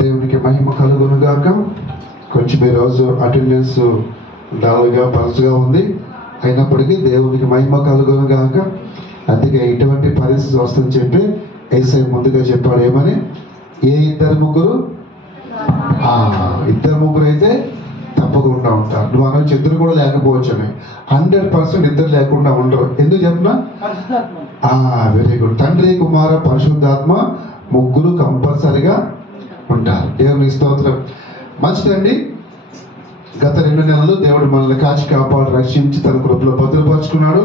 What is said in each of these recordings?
దేవునికి మహిమ కలుగును గాక. కొంచెం ఈరోజు అటెండెన్స్ డల్గా పలుచగా ఉంది, అయినప్పటికీ దేవునికి మహిమ కలుగును గాక. అందుకే ఇటువంటి పరిస్థితి వస్తుందని చెప్పి యేసయ్య ముందుగా చెప్పాడు. ఏమని? ఏ ఇద్దరు ముగ్గురు అయితే తప్పకుండా ఉంటారు. నువ్వు అనొచ్చు ఇద్దరు కూడా లేకపోవచ్చు అని. 100% ఇద్దరు లేకుండా ఉండరు. ఎందుకు చెప్పినా? Very good. తండ్రి, కుమార, పరిశుద్ధాత్మ ముగ్గురు కంపల్సరిగా ఉంటారు. దేవునికి స్తోత్రం. మంచిదండి. గత 2 నెలలు దేవుడు మనల్ని కాచి కాపాడు రక్షించి తన కృపలో భద్రపరుచుకున్నాడు.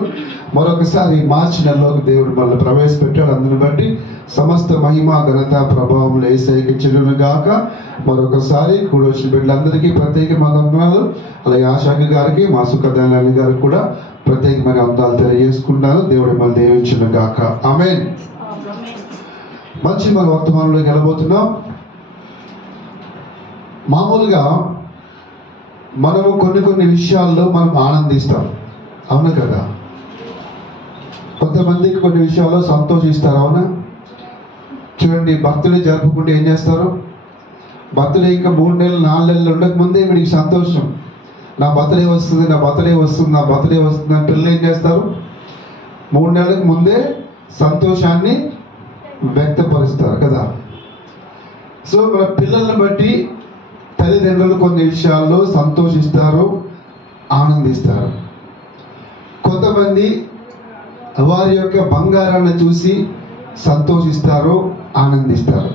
మరొకసారి మార్చి నెలలోకి దేవుడు మనల్ని ప్రవేశపెట్టాడు. అందుని బట్టి సమస్త మహిమ, ఘనత, ప్రభావం యేసయ్యకి చెల్లును గాక. మరొకసారి కూడొచ్చిన బిడ్డలందరికీ ప్రత్యేకమైన వందనాలు. అలాగే ఆశాఖ గారికి, మా సుఖదానాన్ని గారికి కూడా ప్రత్యేకమైన వందనాలు తెలియజేసుకుంటాను. దేవుడు మనల్ని దీవించును గాక. ఆమేన్. మంచి మన వర్తమానంలోకి వెళ్ళబోతున్నాం. మామూలుగా మనము కొన్ని విషయాల్లో మనం ఆనందిస్తాం, అవును కదా? కొంతమందికి కొన్ని విషయాల్లో సంతోషిస్తారు, అవునా? చూడండి, బర్త్డే జరుపుకుంటే ఏం చేస్తారు? బర్త్డే ఇంకా 3 నెలలు 4 నెలలు ఉండక ముందే వీడికి సంతోషం. నా బర్త్డే వస్తుంది అని పిల్లలు ఏం చేస్తారు? 3 నెలలకు ముందే సంతోషాన్ని వ్యక్తపరుస్తారు కదా. సో మన పిల్లల్ని బట్టి తల్లిదండ్రులు కొన్ని విషయాల్లో సంతోషిస్తారు, ఆనందిస్తారు. కొంతమంది వారి యొక్క బంగారాన్ని చూసి సంతోషిస్తారు, ఆనందిస్తారు.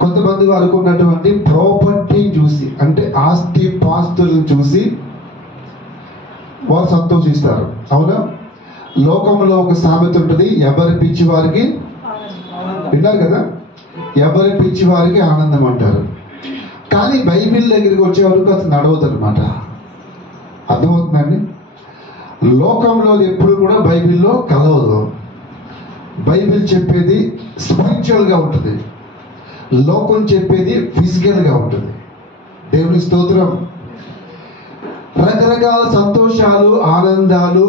కొంతమంది వారికి ఉన్నటువంటి ప్రాపర్టీని చూసి, అంటే ఆస్తి పాస్తులను చూసి వారు సంతోషిస్తారు, అవునా? లోకంలో ఒక సామెత ఉంటుంది, ఎవరి పిచ్చి వారికి, విన్నారు కదా, ఎవరి పిచ్చి వారికి ఆనందం అంటారు. కానీ బైబిల్ దగ్గరికి వచ్చే వరకు అతను నడవదు అనమాట. అర్థమవుతుందండి? లోకంలో ఎప్పుడు కూడా బైబిల్లో కలవదు. బైబిల్ చెప్పేది స్పిరిచువల్గా ఉంటుంది, లోకం చెప్పేది ఫిజికల్గా ఉంటుంది. దేవుని స్తోత్రం. రకరకాల సంతోషాలు, ఆనందాలు,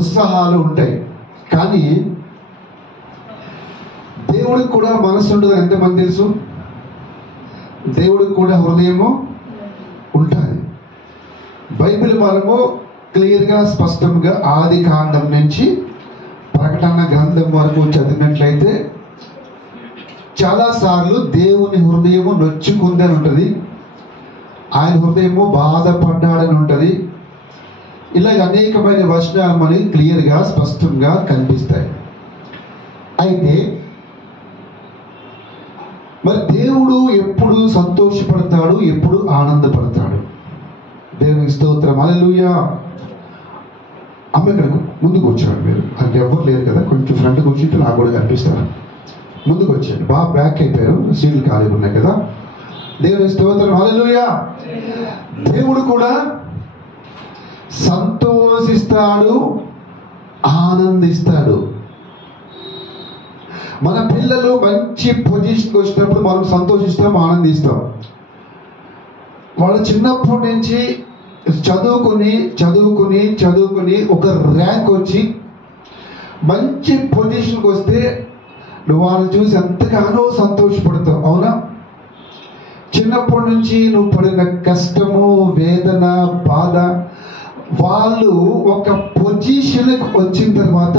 ఉత్సాహాలు ఉంటాయి. కానీ దేవుడికి కూడా మనసు ఉంటుంది. ఎంతమంది తెలుసు? దేవుడికి కూడా హృదయము ఉంటుంది. బైబిల్ మనము క్లియర్గా, స్పష్టంగా ఆది కాండం నుంచి ప్రకటన గ్రంథం వరకు చదివినట్లయితే చాలాసార్లు దేవుని హృదయము నొచ్చుకుందని ఉంటుంది, ఆయన హృదయము బాధపడ్డాడని ఉంటుంది. ఇలాగ అనేకమైన వచనాలు మనకి క్లియర్గా, స్పష్టంగా కనిపిస్తాయి. అయితే మరి దేవుడు ఎప్పుడు సంతోషపడతాడు, ఎప్పుడు ఆనందపడతాడు? దేవునికి స్తోత్రం. హల్లెలూయా. అమ్మ ఇక్కడికి ముందుకు వచ్చాడు. మీరు అంటే ఎవరు లేరు కదా, కొంచెం ఫ్రంట్కి వచ్చి నాకు కూడా కనిపిస్తారు. ముందుకు వచ్చాడు. బాగా బ్యాక్ అయిపోయారు, సీట్లు ఖాళీ ఉన్నాయి కదా. దేవుని స్తోత్రం. హల్లెలూయా. దేవుడు కూడా సంతోషిస్తాడు, ఆనందిస్తాడు. మన పిల్లలు మంచి పొజిషన్కి వచ్చినప్పుడు మనం సంతోషిస్తాం, ఆనందిస్తాం. వాళ్ళు చిన్నప్పటి నుంచి చదువుకుని ఒక ర్యాంక్ వచ్చి మంచి పొజిషన్కి వస్తే నువ్వు వాళ్ళని చూసి ఎంతగానో సంతోషపడతావు, అవునా? చిన్నప్పటి నుంచి నువ్వు పడిన కష్టము, వేదన, బాధ, వాళ్ళు ఒక పొజిషన్కి వచ్చిన తర్వాత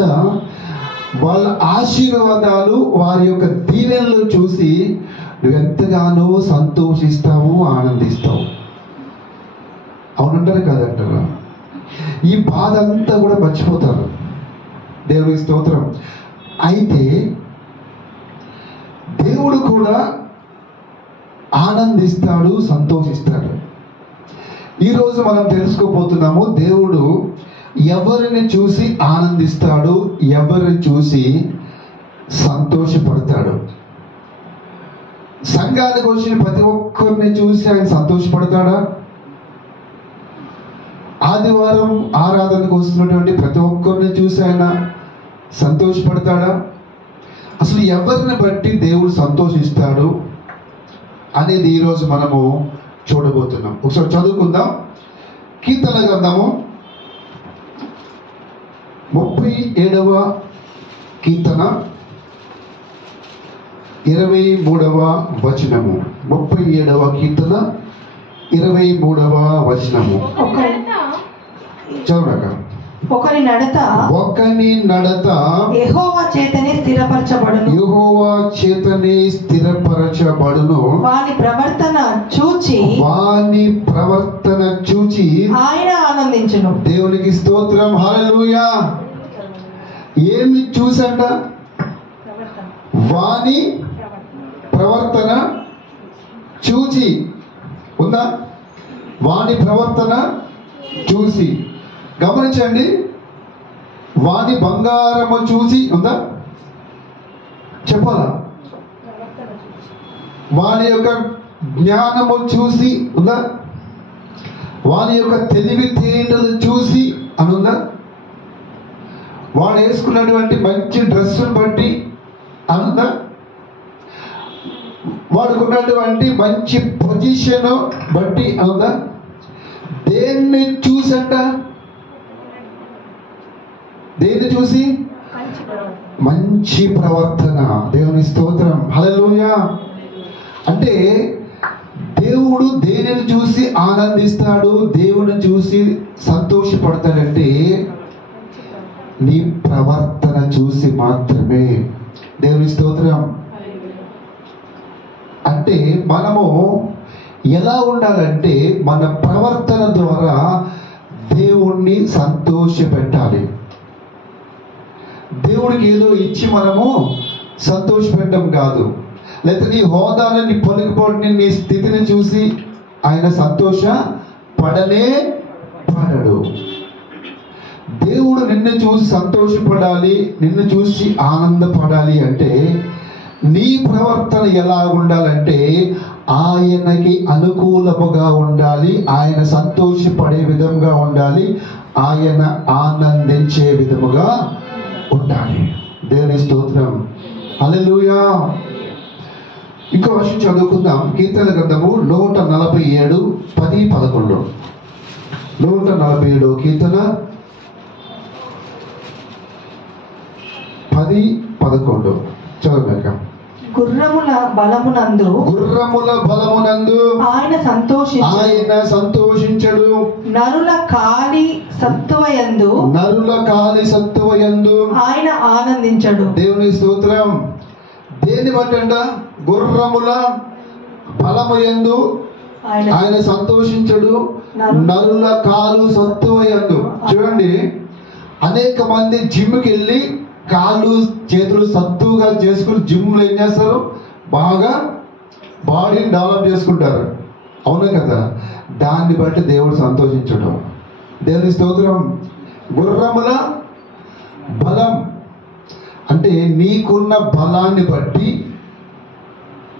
వాళ్ళ ఆశీర్వాదాలు, వారి యొక్క దీవెనలు చూసి నువ్వు ఎంతగానో సంతోషిస్తావు, ఆనందిస్తావు. అవునంటారు కాదంటారా? ఈ బాధ అంతా కూడా మర్చిపోతారు. దేవునికి స్తోత్రం. అయితే దేవుడు కూడా ఆనందిస్తాడు, సంతోషిస్తాడు. ఈరోజు మనం తెలుసుకోబోతున్నాము, దేవుడు ఎవరిని చూసి ఆనందిస్తాడు, ఎవరిని చూసి సంతోషపడతాడు. సంఘానికి వచ్చిన ప్రతి ఒక్కరిని చూసి ఆయన సంతోషపడతాడా? ఆదివారం ఆరాధనకు వస్తున్నటువంటి ప్రతి ఒక్కరిని చూసి ఆయన సంతోషపడతాడా? అసలు ఎవరిని బట్టి దేవుడు సంతోషిస్తాడు అనేది ఈరోజు మనము చూడబోతున్నాం. ఒకసారి చదువుకుందాం. కీర్తన గ్రంథము 37వ కీర్తన 23వ వచనము, 37వ కీర్తన 23వ వచనము. చదువునక. ఒకని నడత యెహోవా చేతనే స్థిరపరచబడును. వాని ప్రవర్తన చూచి ఆయన ఆనందించును. దేవునికి స్తోత్రం. హల్లెలూయా. ఏమి చూసంట? వాని ప్రవర్తన చూచి. ఉందా? వాని ప్రవర్తన చూసి. గమనించండి. వాని బంగారము చూసి ఉందా? చెప్పాలా? వాని యొక్క జ్ఞానము చూసి ఉందా? వాని యొక్క తెలివితేటలు చూసి అని ఉందా? వాడు వేసుకున్నటువంటి మంచి డ్రెస్సును బట్టి అనుందా? వాడుకున్నటువంటి మంచి పొజిషన్ బట్టి అనుందా? దేన్ని చూసంట? దేన్ని చూసి? మంచి ప్రవర్తన. దేవుని స్తోత్రం. హల్లెలూయా. అంటే దేవుడు దేనిని చూసి ఆనందిస్తాడు, దేవుని చూసి సంతోషపడతాడంటే నీ ప్రవర్తన చూసి మాత్రమే. దేవుని స్తోత్రం. అంటే మనము ఎలా ఉండాలంటే మన ప్రవర్తన ద్వారా దేవుణ్ణి సంతోషపెట్టాలి. దేవుడికి ఏదో ఇచ్చి మనము సంతోషపెట్టడం కాదు. లేకపోతే నీ హోదాను, నీ పలుకుబడిని, నీ స్థితిని చూసి ఆయన సంతోష పడడు. దేవుడు నిన్ను చూసి సంతోషపడాలి, నిన్ను చూసి ఆనందపడాలి అంటే నీ ప్రవర్తన ఎలా ఉండాలంటే ఆయనకి అనుకూలముగా ఉండాలి, ఆయన సంతోషపడే విధంగా ఉండాలి, ఆయన ఆనందించే విధముగా ఉండాలి. దేవుని స్తోత్రం. హల్లెలూయా. ఇంకో వర్షం చదువుకుందాం. కీర్తన గ్రంథము 147 10 11. 147 కీర్తన 10 11 చదవక. గుర్రముల బలమునందు ఆయన సంతోషించడు. నరుల కాలి సత్తువయందు ఆయన ఆనందించడు. దేవుని స్తోత్రం. దేన్ని బట్టంట? గుర్రముల బలముయందు ఆయన సంతోషించడు, నరుల కాలు సత్తువయందు. చూడండి, అనేక మంది జిమ్కి వెళ్ళి కాళ్ళు చేతులు సత్తుగా చేసుకుని జిమ్లో ఏం చేస్తారు? బాగా బాడీని డెవలప్ చేసుకుంటారు. అవును కదా? దాన్ని బట్టి దేవుడు సంతోషించడం. దేవుని స్తోత్రం. గుర్రముల బలం అంటే నీకున్న బలాన్ని బట్టి,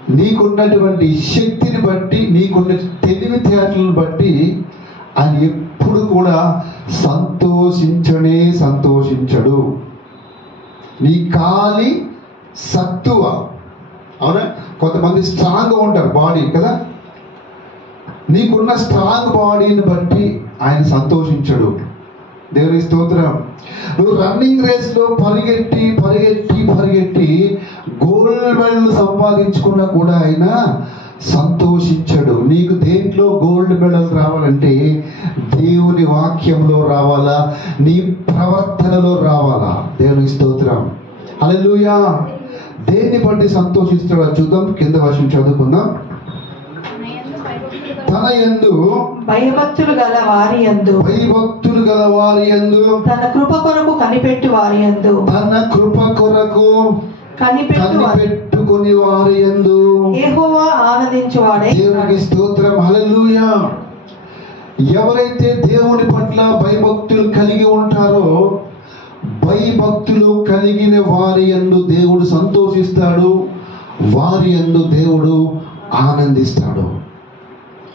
నీకున్నటువంటి శక్తిని బట్టి, నీకున్న తెలివితేటలను బట్టి ఆయన ఎప్పుడు కూడా సంతోషించడు. నీ కాలి సత్తువ. అవునా? కొంతమంది స్ట్రాంగ్గా ఉంటారు బాడీ కదా. నీకున్న స్ట్రాంగ్ బాడీని బట్టి ఆయన సంతోషించడు. దేవుని స్తోత్రం. నువ్వు రన్నింగ్ రేస్లో పరిగెట్టి గోల్డ్ మెడల్ సంపాదించుకున్నా కూడా ఆయన సంతోషించడు. నీకు దేంట్లో గోల్డ్ మెడల్ రావాలంటే దేవుని వాక్యంలో రావాలా, నీ ప్రవర్తనలో రావాలా. దేవుని స్తోత్రం. హల్లెలూయా. దేన్ని బట్టి సంతోషిస్తాడో చూద్దాం. కింద వర్షం చదువుకుందాం. తన యందు భయభక్తులు గల వారి యందు తన కృప కొరకు కనిపెట్టు కనిపెట్టుకుని వారి యందు యెహోవా ఆనందించువాడే. దేవునికి స్తోత్రం. హల్లెలూయా. ఎవరైతే దేవుని పట్ల భయభక్తులు కలిగి ఉంటారో, భయభక్తులు కలిగిన వారి యందు దేవుడు సంతోషిస్తాడు, వారి యందు దేవుడు ఆనందిస్తాడు.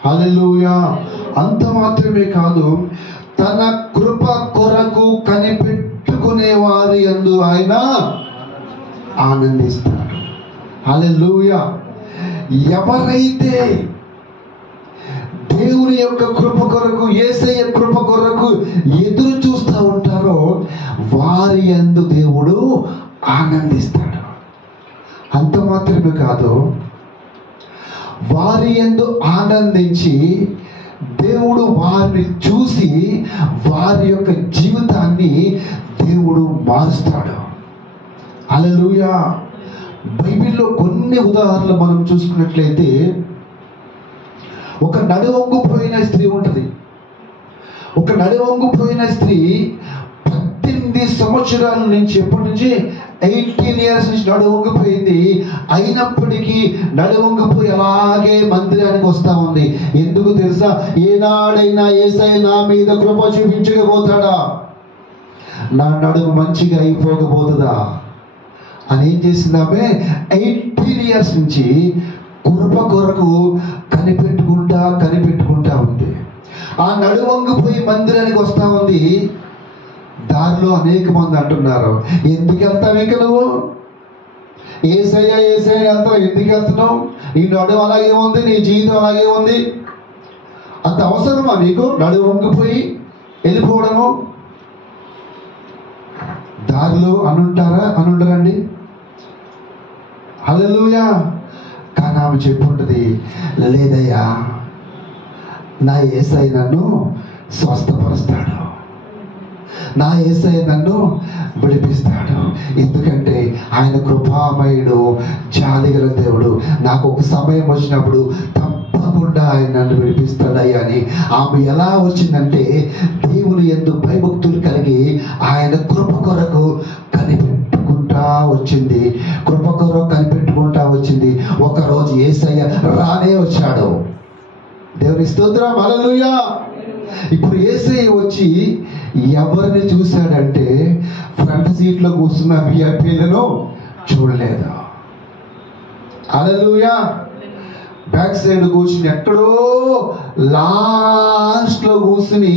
హల్లెలూయా. అంత మాత్రమే కాదు, తన కృప కొరకు కనిపెట్టుకునే వారి యందు ఆయన ఆనందిస్తాడు. హల్లెలూయా. ఎవరైతే దేవుని యొక్క కృప కొరకు, యేసయ్య కృప కొరకు ఎదురు చూస్తూ ఉంటారో వారి యందు దేవుడు ఆనందిస్తాడు. అంత మాత్రమే కాదు, వారి యందు ఆనందించి దేవుడు వారిని చూసి వారి యొక్క జీవితాన్ని దేవుడు మారుస్తాడు. హల్లెలూయా. బైబిల్లో కొన్ని ఉదాహరణలు మనం చూసుకున్నట్లయితే, ఒక నడువంగిపోయిన స్త్రీ ఉంటుంది. ఒక నడువంగిపోయిన స్త్రీ 18 సంవత్సరాల నుంచి, ఎప్పటి నుంచి 18 years నుంచి నడువంగిపోయింది. అయినప్పటికీ నడువంగిపోయి అలాగే మందిరానికి వస్తా ఉంది. ఎందుకు తెలుసా? ఏనాడైనా యేసయ్య నా మీద కృప చూపించకపోతాడా, నా నడుము మంచిగా అయిపోకపోతుందా అని ఏం చేసిందామే 18 years నుంచి కృప కొరకు కనిపెట్టుకుంటా ఉంది. ఆ నడువంగిపోయి మందిరానికి వస్తా ఉంది. దారిలో అనేక మంది అంటున్నారు, ఎందుకు వెళ్తావు ఇక నువ్వు? యేసయ్య వెళ్తావు, ఎందుకు వెళ్తున్నావు? నీ నడుము అలాగే ఉంది, నీ జీవితం అలాగే ఉంది, అంత అవసరమా నీకు నడువంగిపోయి వెళ్ళిపోవడము? దారిలో అనుండరండి. హల్లెలూయా. కానీ ఆమె చెప్పుంటది, లేదయ్యా, నా యేసయ్య నన్ను స్వస్థపరుస్తాడు, నా యేసయ్య నన్ను విడిపిస్తాడు. ఎందుకంటే ఆయన కృపామయుడు, జాలిగల దేవుడు. నాకు ఒక సమయం వచ్చినప్పుడు తప్పకుండా ఆయన నన్ను విడిపిస్తాడయ్యా అని ఆమె ఎలా వచ్చిందంటే, దేవుని యందు భయభక్తులు కలిగి ఆయన కృప కొరకు కనిపెట్టుకుంటా వచ్చింది. కృప కొరకు కనిపెట్టుకుంటా వచ్చింది. ఒకరోజు యేసయ్య రానే వచ్చాడు. దేవుని స్తోత్రం. హల్లెలూయా. ఇప్పుడు యేసయ్య వచ్చి ఎవరిని చూశాడంటే, ఫ్రంట్ సీట్లో కూర్చున్న విఐపీలను చూడలేదు. హల్లెలూయా. బ్యాక్ సైడ్ కూర్చుని ఎక్కడో లాస్ట్లో కూర్చుని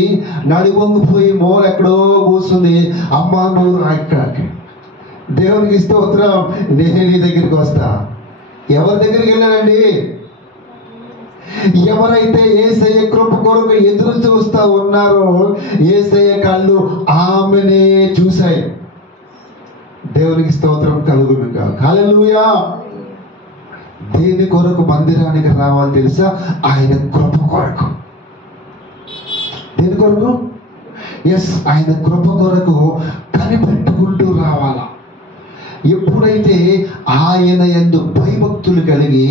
నడివంగిపోయి మూల ఎక్కడో కూర్చుంది. అమ్మా నువ్వు ఎక్కడికి? దేవునికి స్తోత్రం. నేనే నీ దగ్గరికి వస్తా. ఎవరి దగ్గరికి వెళ్ళానండి? ఎవరైతే యేసయ్య కృప కొరకు ఎదురు చూస్తా ఉన్నారో యేసయ్య కళ్ళు ఆమెనే చూశాయి. దేవునికి స్తోత్రం కలుగును గాక. హల్లెలూయా. దేని కొరకు మందిరానికి రావాలి తెలుసా? ఆయన కృప కొరకు. దేని కొరకు? ఎస్, ఆయన కృప కొరకు కనిపెట్టుకుంటూ రావాలా. ఎప్పుడైతే ఆయన యందు భయభక్తులు కలిగి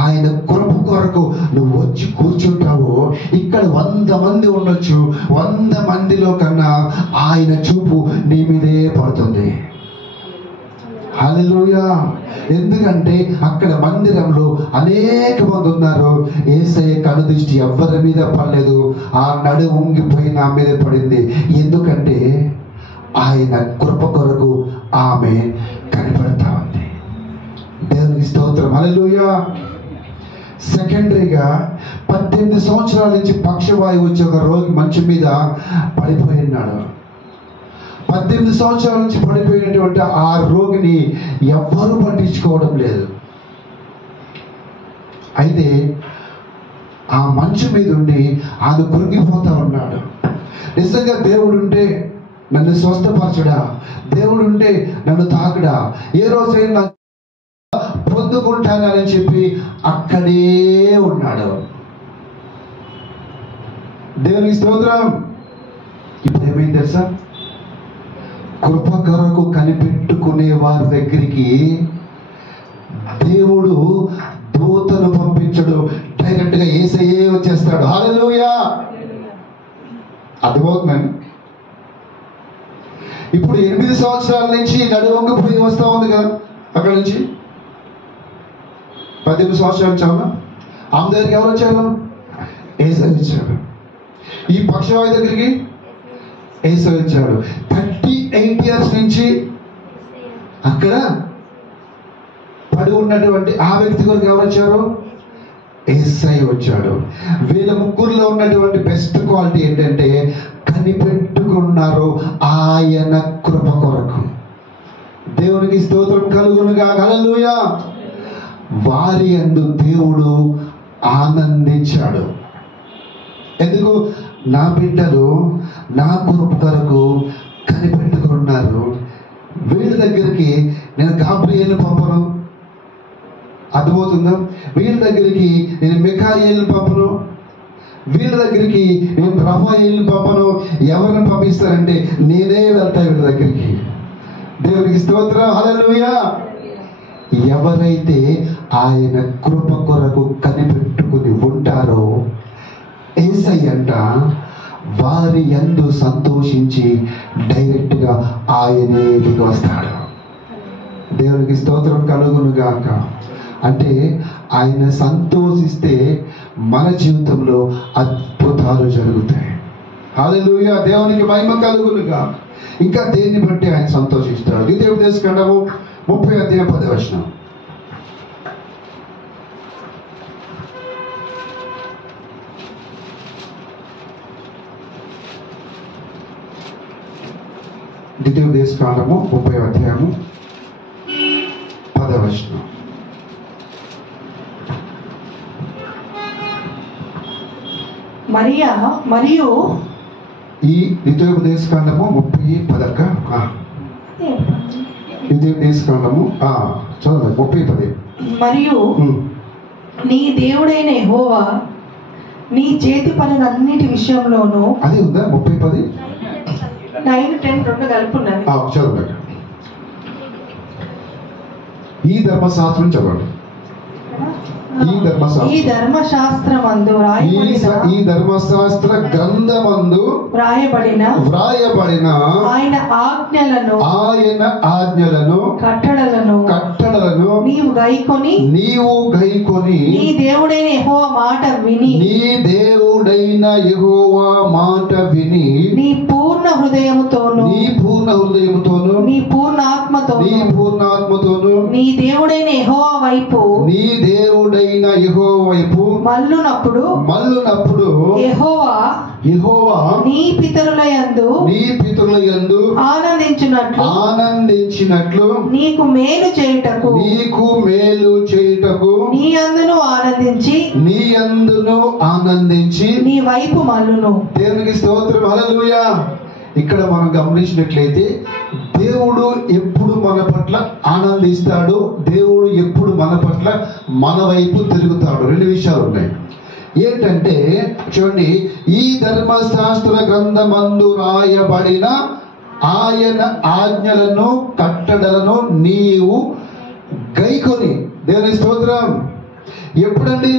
ఆయన కృప కొరకు నువ్వు వచ్చి కూర్చుంటావో, ఇక్కడ 100 మంది ఉండొచ్చు, 100 మందిలో కన్నా ఆయన చూపు నీ మీదే పడుతుంది. హల్లెలూయా. ఎందుకంటే అక్కడ మందిరంలో అనేక మంది ఉన్నారు. యేసయ్య కనుదృష్టి ఎవరి మీద పడలేదు. ఆ నడు ఉంగిపోయి నా మీద పడింది. ఎందుకంటే ఆయన కృప కొరకు ఆమె కనిపెడతా ఉంది. దేవునికి స్తోత్రం. హల్లెలూయా. సెకండరీగా 18 సంవత్సరాల నుంచి పక్షవాయువు వచ్చి ఒక రోగి మంచం మీద పడిపోయి ఉన్నాడు. 18 సంవత్సరాల నుంచి పడిపోయినటువంటి ఆ రోగిని ఎవ్వరూ పట్టించుకోవడం లేదు. అయితే ఆ మంచం మీద ఉండి ఆయన కృంగిపోతా ఉన్నాడు. నిజంగా దేవుడు ఉంటే నన్ను స్వస్థపరచడా, దేవుడు ఉంటే నన్ను తాకడా, ఏ రోజైనా పొందుకుంటానని చెప్పి అక్కడే ఉన్నాడు. దేవునికి స్తోత్రం. ఇప్పుడు ఏమైంది తెలుసా? కృప కొరకు కనిపెట్టుకునే వారి దగ్గరికి దేవుడు దూతను పంపించడు, డైరెక్ట్ గా యేసయ్యే వచ్చేస్తాడు. హల్లెలూయా. అర్థమవుతుందండి? ఇప్పుడు 8 సంవత్సరాల నుంచి నడువంగిపోయి వస్తా ఉంది కదా, అక్కడ నుంచి 18 సంవత్సరాలు చాలా ఆమె దగ్గరికి ఎవరు వచ్చారు? యేసయ్య వచ్చాడు. ఈ పక్షవాయు దగ్గరికి యేసయ్య వచ్చాడు. 38 years నుంచి అక్కడ పడి ఉన్నటువంటి ఆ వ్యక్తి కొరకు ఎవరు వచ్చారు? యేసయ్య వచ్చాడు. వీళ్ళ ముగ్గురులో ఉన్నటువంటి బెస్ట్ క్వాలిటీ ఏంటంటే కనిపెట్టుకున్నారు ఆయన కృప కొరకు. దేవునికి స్తోత్రం కలుగునుగా. హల్లెలూయా. వారి యందు దేవుడు ఆనందించాడు. ఎందుకు? నా బిడ్డలు నా కృప కొరకు కనిపెట్టుకున్నారు. వీళ్ళ దగ్గరికి నేను గాబ్రియేలును పంపను, అర్థమవుతుందా? వీళ్ళ దగ్గరికి నేను మిఖాయేలుని పంపను, వీళ్ళ దగ్గరికి నేను రఫాయేలుని పంపను. ఎవరిని పంపిస్తారంటే నేనే వెళ్తా వీళ్ళ దగ్గరికి. దేవునికి స్తోత్రం, హల్లెలూయా. ఎవరైతే ఆయన కృప కొరకు కనిపెట్టుకుని ఉంటారో యేసయ్యంట వారి యందు సంతోషించి డైరెక్ట్గా ఆయనే దిగి వస్తాడు. దేవునికి స్తోత్రం కలుగును గాక. అంటే ఆయన సంతోషిస్తే మన జీవితంలో అద్భుతాలు జరుగుతాయి. హల్లెలూయా, దేవునికి మహిమ కలుగును గాక. ఇంకా దేన్ని బట్టి ఆయన సంతోషిస్తాడు? ద్వితీయోపదేశకాండము 30:10. ద్వితీయోపదేశకాండము 30:10. మరియు ఈ ద్వితీయోపదేశకాండము 30:10. ద్వితీయోపదేశకాండము చదవండి 30:10. మరియు నీ దేవుడైన యెహోవా నీ చేతి పనులన్నిటి విషయంలోనూ. అది ఉందా 30:10? 9-10 రెండు కలుపున్నది. చదవండి. ఈ ధర్మశాస్త్రం చదవండి. ఈ ధర్మశాస్త్ర గ్రంథమందు వ్రాయబడిన ఆయన ఆజ్ఞలను కట్టడలను నీవు గైకొని నీ దేవుడైన యెహోవా మాట విని నీ పూర్ణ హృదయముతోను నీ పూర్ణ ఆత్మతోను నీ దేవుడైన యెహోవా వైపు మల్లునప్పుడు యెహోవా నీ పితరుల యందు ఆనందించినట్లు నీకు మేలు చేయుటకు నీ అందును ఆనందించి నీ వైపు మల్లును. దేవునికి స్తోత్రం, హల్లెలూయా. ఇక్కడ మనం గమనించినట్లయితే దేవుడు ఎప్పుడు మన పట్ల ఆనందిస్తాడు, దేవుడు ఎప్పుడు మన పట్ల మన వైపు తిరుగుతాడు. రెండు విషయాలు ఉన్నాయి. ఏంటంటే చూడండి, ఈ ధర్మశాస్త్ర గ్రంథమందు రాయబడిన ఆయన ఆజ్ఞలను కట్టడలను నీవు గైకొని. దేవుని స్తోత్రం. ఎప్పుడండి?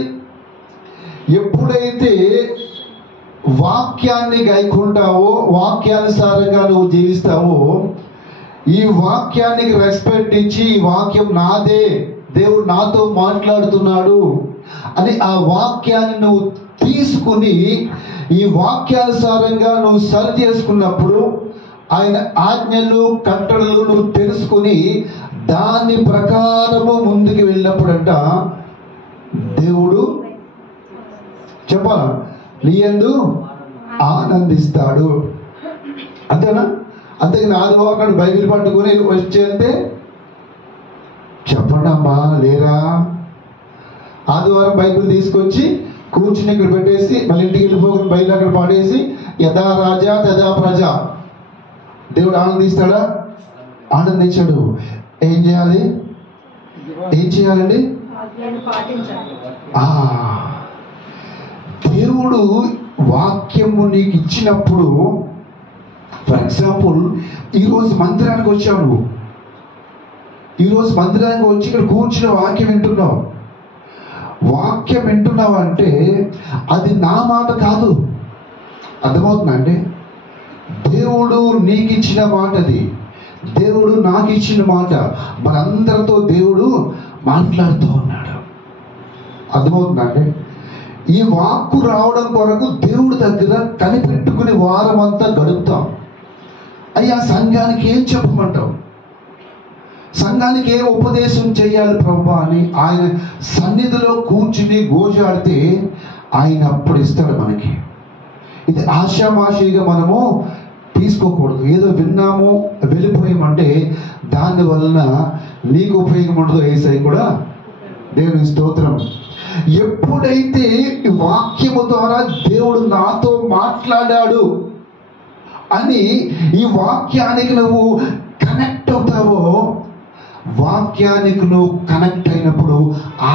ఎప్పుడైతే వాక్యాన్ని గైకుంటావో, వాక్యానుసారంగా నువ్వు జీవిస్తావో, ఈ వాక్యానికి రెస్పెక్ట్ ఇచ్చి ఈ వాక్యం నాదే, దేవుడు నాతో మాట్లాడుతున్నాడు అని ఆ వాక్యాన్ని నువ్వు తీసుకుని ఈ వాక్యానుసారంగా నువ్వు సరి చేసుకున్నప్పుడు, ఆయన ఆజ్ఞలు కట్టడలు నువ్వు తెలుసుకుని దాని ప్రకారము ముందుకు వెళ్ళినప్పుడంట దేవుడు చెప్పాలా నీ యందు ఆనందిస్తాడు. అంతేనా? అంతేగాని ఆదివారం బైబిల్ పట్టుకుని వచ్చేస్తే చెప్పండి అమ్మా లేరా, ఆదివారం బైబిల్ తీసుకొచ్చి కూర్చుని ఇక్కడ పెట్టేసి మళ్ళీ ఇంటికి వెళ్ళిపోకుండా బయలు అక్కడ పాడేసి యథా రాజా తదా ప్రజ. దేవుడు ఆనందిస్తాడా? ఆనందించాడు. ఏం చేయాలండి? దేవుడు వాక్యము నీకు ఇచ్చినప్పుడు, ఫర్ ఎగ్జాంపుల్ ఈరోజు మందిరానికి వచ్చావు, ఈరోజు మందిరానికి వచ్చి ఇక్కడ కూర్చుని వాక్యం వింటున్నావు. వాక్యం వింటున్నావు అంటే అది నా మాట కాదు. అర్థమవుతుందా అండి? దేవుడు నీకు ఇచ్చిన మాట, అది దేవుడు నాకు ఇచ్చిన మాట. మనందరితో దేవుడు మాట్లాడుతూ ఉన్నాడు. అర్థమవుతుందా అండి? ఈ వాక్కు రావడం కొరకు దేవుడి దగ్గర కనిపెట్టుకుని వారం అంతా గడుపుతాం. అయ్యా సంఘానికి ఏం చెప్పమంటావు, సంఘానికి ఏ ఉపదేశం చేయాలి ప్రభు అని ఆయన సన్నిధిలో కూర్చుని గోజాడితే ఆయన అప్పుడు ఇస్తాడు మనకి. ఇది ఆషామాషిగా మనము తీసుకోకూడదు. ఏదో విన్నాము వెళ్ళిపోయామంటే దాని వలన నీకు ఉపయోగం ఉండదు, యేసయ్య కూడా. దేవుని స్తోత్రం. ఎప్పుడైతే ఈ వాక్యము ద్వారా దేవుడు నాతో మాట్లాడాడు అని ఈ వాక్యానికి నువ్వు కనెక్ట్ అవుతావో, వాక్యానికి నువ్వు కనెక్ట్ అయినప్పుడు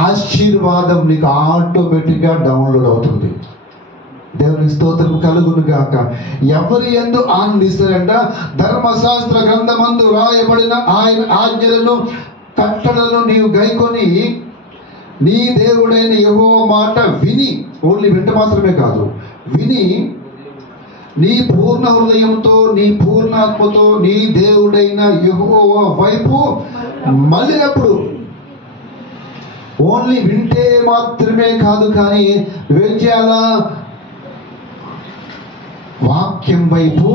ఆశీర్వాదం నీకు ఆటోమేటిక్గా డౌన్లోడ్ అవుతుంది. దేవుని స్తోత్రం కలుగును గాక. ఎవరి యందు ఆనందిస్తారంట? ధర్మశాస్త్ర గ్రంథమందు రాయబడిన ఆయన ఆజ్ఞలను కట్టడలను నీవు గైకొని నీ దేవుడైన యెహోవా మాట విని, ఓన్లీ వింట మాత్రమే కాదు, విని నీ పూర్ణ హృదయంతో నీ పూర్ణాత్మతో నీ దేవుడైన యెహోవా వైపు మళ్ళినప్పుడు, ఓన్లీ వింటే మాత్రమే కాదు, కానీ నువ్వేం చేయాలా? వాక్యం వైపు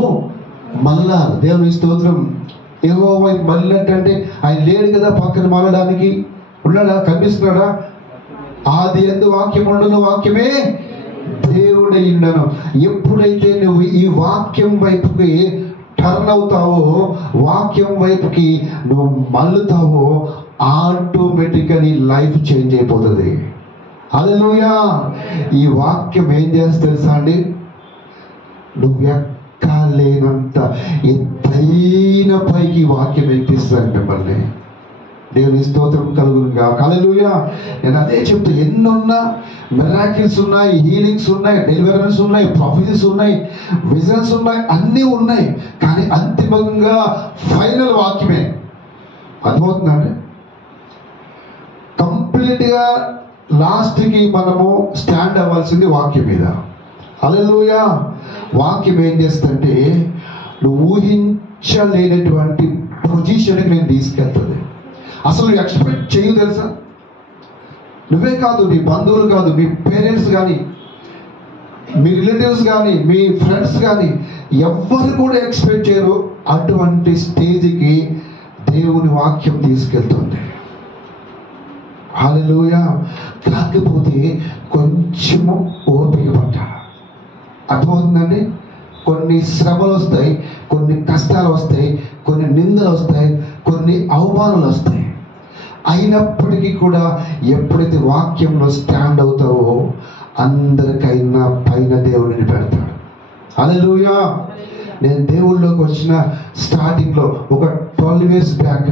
మళ్ళా. దేవుని స్తోత్రం. యెహోవా వైపు మళ్ళినట్టంటే ఆయన లేడు కదా పక్కన మళ్ళడానికి. ఉన్నాడా? కనిపిస్తున్నాడా? ఆది యందు వాక్యం ఉండును, వాక్యమే దేవుడై ఉండను. ఎప్పుడైతే నువ్వు ఈ వాక్యం వైపుకి టర్న్ అవుతావో, వాక్యం వైపుకి నువ్వు మళ్ళుతావో, ఆటోమేటిక్గా నీ లైఫ్ చేంజ్ అయిపోతుంది. హల్లెలూయా. ఈ వాక్యం ఏం చేస్తుంది తెలుసా అండి? నువ్వు ఎక్కలేనంత ఎత్తైన పైకి వాక్యం ఎక్కిస్తాను మిమ్మల్ని. దేవుని స్తోత్రం కలుగునుగా. హల్లెలూయా. నేను అదే చెప్తా, ఎన్నున్నా మిరాకిల్స్ ఉన్నాయి, హీలింగ్స్ ఉన్నాయి, డెలివరెన్స్ ఉన్నాయి, ప్రాఫిసీస్ ఉన్నాయి, విజన్స్ ఉన్నాయి, అన్నీ ఉన్నాయి. కానీ అంతిమంగా ఫైనల్ వాక్యమే. అర్థమవుతుందండి? కంప్లీట్గా లాస్ట్కి మనము స్టాండ్ అవ్వాల్సింది వాక్యం మీద. హల్లెలూయా. వాక్యం ఏం చేస్తుందంటే నువ్వు ఊహించలేనటువంటి పొజిషన్కి నేను తీసుకెళ్తుంది. అసలు ఎక్స్పెక్ట్ చేయు తెలుసా? నువ్వే కాదు, నీ బంధువులు కాదు, మీ పేరెంట్స్ కానీ, మీ రిలేటివ్స్ కానీ, మీ ఫ్రెండ్స్ కానీ ఎవ్వరు కూడా ఎక్స్పెక్ట్ చేయరు. అటువంటి స్టేజ్కి దేవుని వాక్యం తీసుకెళ్తుంది. హల్లెలూయా. కాకపోతే కొంచెము ఓపిక పట్టాలి. అర్థమవుతుందండి? కొన్ని శ్రమలు వస్తాయి, కొన్ని కష్టాలు వస్తాయి, కొన్ని నిందలు వస్తాయి, కొన్ని అవమానాలు వస్తాయి. అయినప్పటికీ కూడా ఎప్పుడైతే వాక్యంలో స్టాండ్ అవుతావో అందరికైనా పైన దేవుడిని పెడతాడు. హల్లెలూయా. నేను దేవుళ్ళలోకి వచ్చిన స్టార్టింగ్లో ఒక 12 years బ్యాక్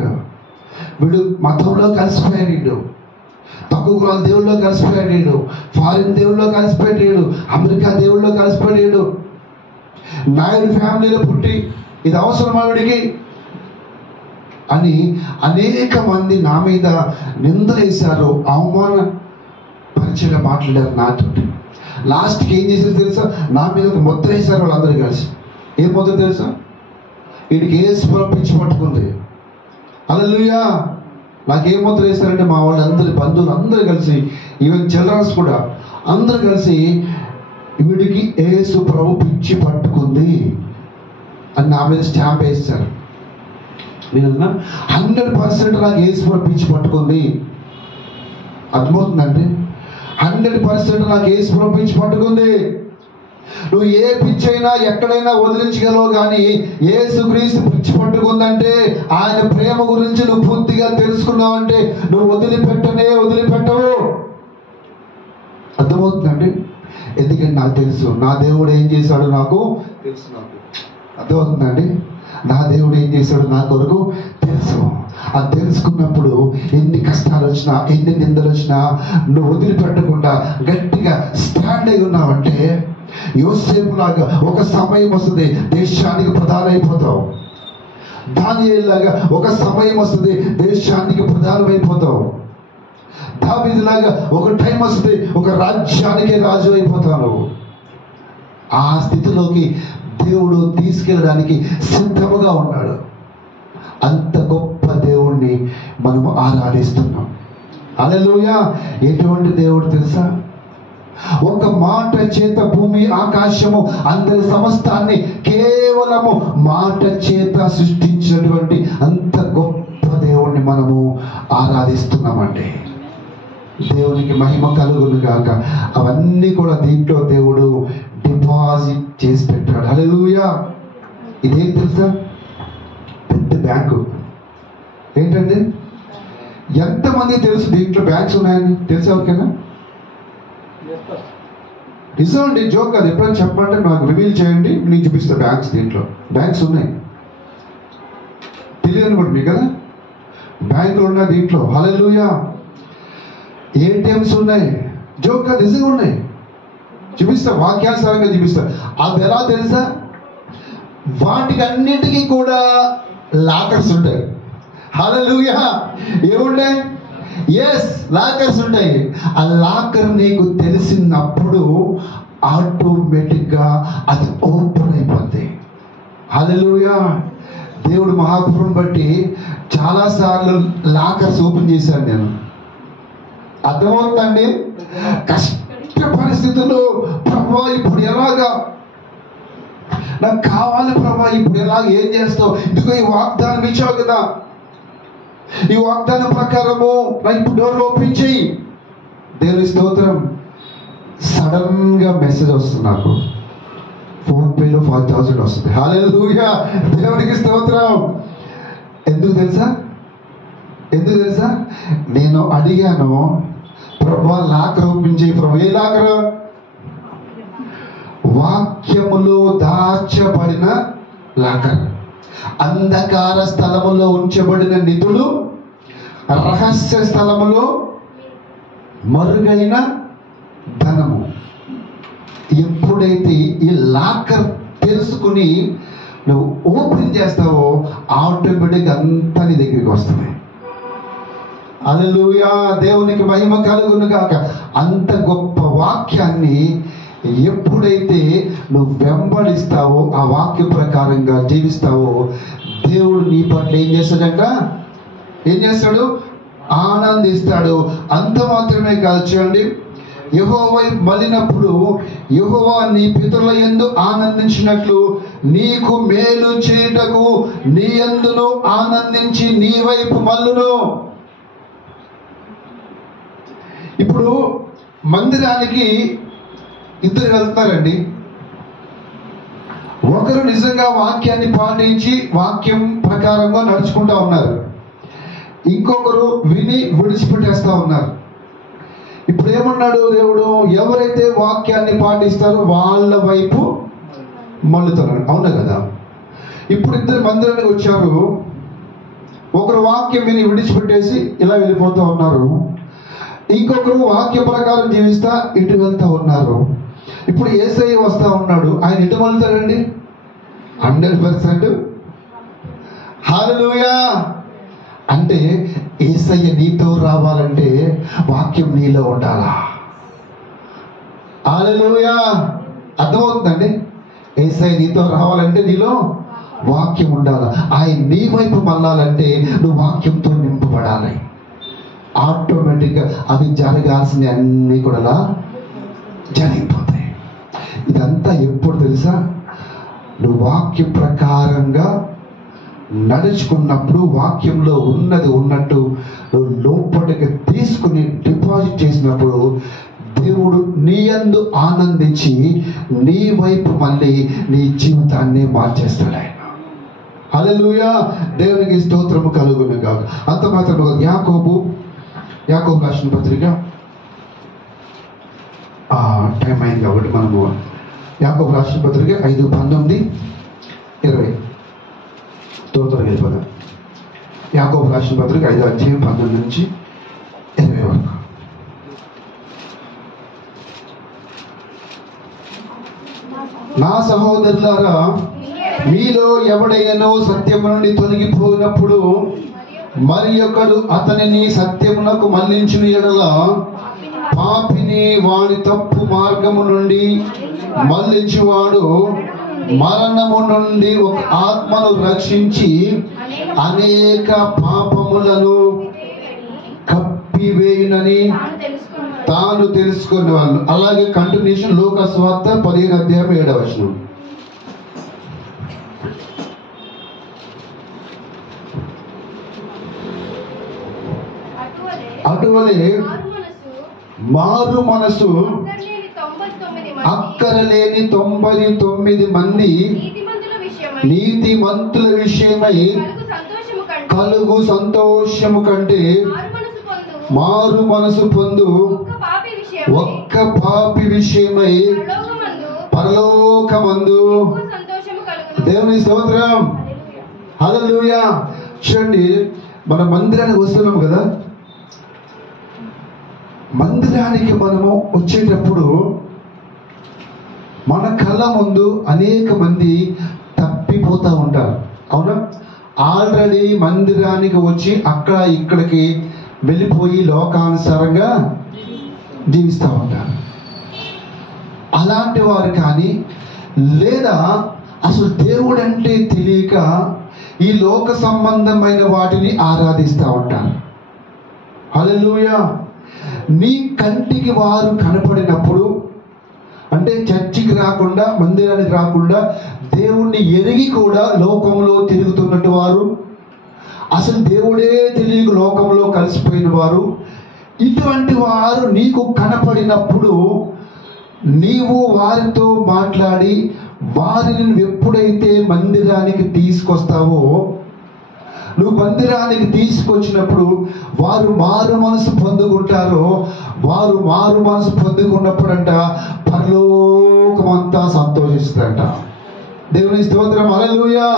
వీడు మతంలో కలిసిపోయాడు, తక్కువ కులాల దేవుళ్ళలో కలిసిపోయాడు, ఫారిన్ దేవుళ్ళలో కలిసిపోయాడు, అమెరికా దేవుళ్ళలో కలిసిపోయాడు, నాయుడు ఫ్యామిలీలో పుట్టి ఇది అవసరం ఆవిడికి అని అనేక మంది నా మీద నిందలేశారు, అవమాన పరిచయం మాట్లాడారు నాతో. లాస్ట్కి ఏం చేశారు తెలుసా? నా మీద ఒక ముద్ర వేశారు వాళ్ళందరూ కలిసి. ఏం ముద్ర తెలుసా? వీడికి యేసు పిచ్చి పట్టుకుంది. హల్లెలూయా. నాకేం ముద్ర వేశారంటే మా వాళ్ళందరి బంధువులు అందరూ కలిసి, ఈవెన్ చిల్డ్రన్స్ కూడా అందరూ కలిసి వీడికి యేసు ప్రభు పిచ్చి పట్టుకుంది అని నా మీద స్టాంప్ వేస్తారు. నేను 100% నాకు యేసు ప్రభు పిచ్చి పట్టుకుంది. అర్థమవుతుందండి? 100% నాకు యేసు ప్రభు పిచ్చి పట్టుకుంది. నువ్వు ఏ పిచ్చి అయినా ఎక్కడైనా వదిలించగలవు, కానీ యేసుక్రీస్తు పిచ్చి పట్టుకుందంటే ఆయన ప్రేమ గురించి నువ్వు పూర్తిగా తెలుసుకున్నావంటే నువ్వు వదిలిపెట్టవు. అర్థమవుతుందండి? ఎందుకంటే నాకు తెలుసు నా దేవుడు ఏం చేశాడు, నాకు తెలుసు. నాకు అర్థమవుతుందండి? నా దేవుడు ఏం చేశాడు నా కొరకు తెలుసు. అది తెలుసుకున్నప్పుడు ఎన్ని కష్టాలు వచ్చినా, ఎన్ని నిందలు వచ్చినా నువ్వు వదిలిపెట్టకుండా గట్టిగా స్టాండ్ అయి ఉన్నావంటే యోసేపు లాగా ఒక సమయం వస్తుంది దేశానికి ప్రధాని అయిపోతావు. దానియేలు లాగా ఒక సమయం వస్తుంది దేశానికి ప్రధానం అయిపోతావు. దావీదు లాగా ఒక టైం వస్తుంది ఒక రాజ్యానికే రాజు అయిపోతావు. ఆ స్థితిలోకి దేవుడు తీసుకెళ్ళడానికి సిద్ధముగా ఉన్నాడు. అంత గొప్ప దేవుణ్ణి మనము ఆరాధిస్తున్నాం. హల్లెలూయా. ఎటువంటి దేవుడు తెలుసా? ఒక మాట చేత భూమి ఆకాశము అందరి సమస్తాన్ని కేవలము మాట చేత సృష్టించినటువంటి అంత గొప్ప దేవుణ్ణి మనము ఆరాధిస్తున్నామండి. దేవునికి మహిమ కలుగును గాక. అవన్నీ కూడా దీంట్లో దేవుడు డిపాజిట్ చేసి పెట్టాడు. హల్లెలూయా. ఇదేం తెలుసా? పెద్ద బ్యాంకు. ఏంటండి? ఎంతమంది తెలుసు దీంట్లో బ్యాంక్స్ ఉన్నాయని? తెలుసా ఎవరికైనా? నిజం అండి, జోక్ కాదు. ఎప్పుడైనా చెప్పమంటే నాకు రివీల్ చేయండి, నేను చూపిస్తా. బ్యాంక్స్, దీంట్లో బ్యాంక్స్ ఉన్నాయి. తెలియదు కూడా మీకు కదా. బ్యాంకులు ఉన్నాయి దీంట్లో. హల్లెలూయా. ఏటీఎంస్ ఉన్నాయి. జోక్గా నిజంగా ఉన్నాయి. చూపిస్తా, వాక్యానుసారంగా చూపిస్తా. అవి ఎలా తెలుసా? వాటికి అన్నిటికీ కూడా లాకర్స్ ఉంటాయి. హల్లెలూయా. ఏముంటాయి? ఎస్, లాకర్స్ ఉంటాయి. ఆ లాకర్ నీకు తెలిసినప్పుడు ఆటోమేటిక్గా అది ఓపెన్ అయిపోద్ది. హల్లెలూయా. దేవుడు మహాకృపను బట్టి చాలాసార్లు లాకర్స్ ఓపెన్ చేశాను నేను. అర్థమవుతుందండి? కష్ట పరిస్థితుల్లో ప్రభువా ఇప్పుడు ఎలాగా, నాకు కావాలి ప్రభువా, ఇప్పుడు ఎలాగ, ఏం చేస్తావు? ఇదిగో ఈ వాగ్దానం ఇచ్చావు కదా, ఈ వాగ్దానం ప్రకారము నాకు ఇప్పుడు డోర్ ఓపెన్ చేయి. దేవుని స్తోత్రం. సడన్ గా మెసేజ్ వస్తుంది నాకు, ఫోన్పేలో 5,000 వస్తుంది. హల్లెలూయా. దేవునికి స్తోత్రం. ఎందుకు తెలుసా? నేను అడిగాను, ప్రభువా లాకర్ ఓపెన్ చేయి ప్రభు. ఏ లాకరు? వాక్యములో దాచబడిన లాకర్. అంధకార స్థలములో ఉంచబడిన నిధులు, రహస్య స్థలములో మరుగైన ధనము. ఎప్పుడైతే ఈ లాకర్ తెలుసుకుని నువ్వు ఓపెన్ చేస్తావో ఆటోమేటిక్ అంతా నీ దగ్గరికి వస్తుంది. హల్లెలూయా. దేవునికి మహిమ కలుగును గాక. అంత గొప్ప వాక్యాన్ని ఎప్పుడైతే నువ్వు వెంబడిస్తావో, ఆ వాక్య ప్రకారంగా జీవిస్తావో, దేవుడు నీ పట్ల ఏం చేస్తాడంట? ఏం చేస్తాడు? ఆనందిస్తాడు. అంత మాత్రమే కాదు, చూడండి, యెహోవా మళ్ళినప్పుడు యెహోవా నీ పితరుల యందు ఆనందించినట్లు నీకు మేలు చేయుటకు నీ యందును ఆనందించి నీ వైపు మల్లును. ఇప్పుడు మందిరానికి ఇద్దరు వెళ్తున్నారండి. ఒకరు నిజంగా వాక్యాన్ని పాటించి వాక్యం ప్రకారంగా నడుచుకుంటా ఉన్నారు, ఇంకొకరు విని విడిచిపెట్టేస్తా ఉన్నారు. ఇప్పుడు ఏమన్నాడు దేవుడు? ఎవరైతే వాక్యాన్ని పాటిస్తారో వాళ్ళ వైపు మళ్ళుతున్నారు. అవునా కదా? ఇప్పుడు ఇద్దరు మందిరానికి వచ్చారు. ఒకరు వాక్యం విని విడిచిపెట్టేసి ఇలా వెళ్ళిపోతూ ఉన్నారు, ఇంకొకరు వాక్య ప్రకారం జీవిస్తా ఇటు వెళ్తా ఉన్నారు. ఇప్పుడు యేసయ్య వస్తా ఉన్నాడు. ఆయన ఇటు వెళ్తాడండి 100%. హల్లెలూయా. అంటే యేసయ్య నీతో రావాలంటే వాక్యం నీలో ఉండాలా? హల్లెలూయా. అర్థమవుతుందండి? యేసయ్య నీతో రావాలంటే నీలో వాక్యం ఉండాలి. ఆయన నీ వైపు మళ్ళాలంటే నువ్వు వాక్యంతో నింపబడాలి. ఆటోమేటిక్గా అవి జరగాల్సినవి అన్నీ కూడా జరిగిపోతాయి. ఇదంతా ఎప్పుడు తెలుసా? నువ్వు వాక్య ప్రకారంగా నడుచుకున్నప్పుడు, వాక్యంలో ఉన్నది ఉన్నట్టు నువ్వు లోపలికి తీసుకుని డిపాజిట్ చేసినప్పుడు దేవుడు నీ యందు ఆనందించి నీ వైపు మళ్ళీ నీ జీవితాన్ని మార్చేస్తాడు ఆయన. హల్లెలూయా. దేవునికి స్తోత్రము కలుగును గాక. అంత మాత్రం యాకోబు రాసిన పత్రిక, టైం అయింది కాబట్టి మనము యాకోబు రాసిన పత్రిక 5:19-20 స్తోత్రం వెళ్ళిపోదాం. యాకోబు రాసిన పత్రిక 5:19-20 వరకు. నా సహోదరులారా, మీలో ఎవడైనను సత్యము నుండి తొలగిపోయినప్పుడు మరి ఒకడు అతనిని సత్యమునకు మళ్లించిన యెడల పాపిని వాడి తప్పు మార్గము నుండి మళ్లించువాడు మరణము నుండి ఒక ఆత్మను రక్షించి అనేక పాపములను కప్పివేయునని తాను తెలుసుకునే వాళ్ళు. అలాగే కంటిన్యూషన్ లూకా సువార్త 15:7. అటువలే మారు మనసు అక్కరలేని 99 మంది నీతిమంతుల విషయమై కలుగు సంతోషము కంటే మారు మనసు పొందు ఒక్క పాపి విషయమై పరలోకమందు దేవుని స్తోత్రం. హల్లెలూయా. చూడండి, మన మందిరానికి వస్తున్నాం కదా, మందిరానికి మనము వచ్చేటప్పుడు మన కళ్ళ ముందు అనేక మంది తప్పిపోతూ ఉంటారు. అవునా? ఆల్రెడీ మందిరానికి వచ్చి అక్కడ ఇక్కడికి వెళ్ళిపోయి లోకానుసారంగా జీవిస్తూ ఉంటారు. అలాంటి వారు కానీ, లేదా అసలు దేవుడు అంటే తెలియక ఈ లోక సంబంధమైన వాటిని ఆరాధిస్తూ ఉంటారు. హల్లెలూయా. నీ కంటికి వారు కనపడినప్పుడు, అంటే చర్చికి రాకుండా, మందిరానికి రాకుండా దేవుణ్ణి ఎరిగి కూడా లోకంలో తిరుగుతున్నట్టు వారు, అసలు దేవుడే తెలియక లోకంలో కలిసిపోయిన వారు, ఇటువంటి వారు నీకు కనపడినప్పుడు నీవు వారితో మాట్లాడి వారిని ఎప్పుడైతే మందిరానికి తీసుకొస్తావో, నువ్వు మందిరానికి తీసుకొచ్చినప్పుడు వారు మారు మనసు పొందుకుంటారో, వారు మారు మనసు పొందుకున్నప్పుడంట పరలోకమంతా సంతోషిస్తుందంట. దేవుని స్తోత్రం. హల్లెలూయా.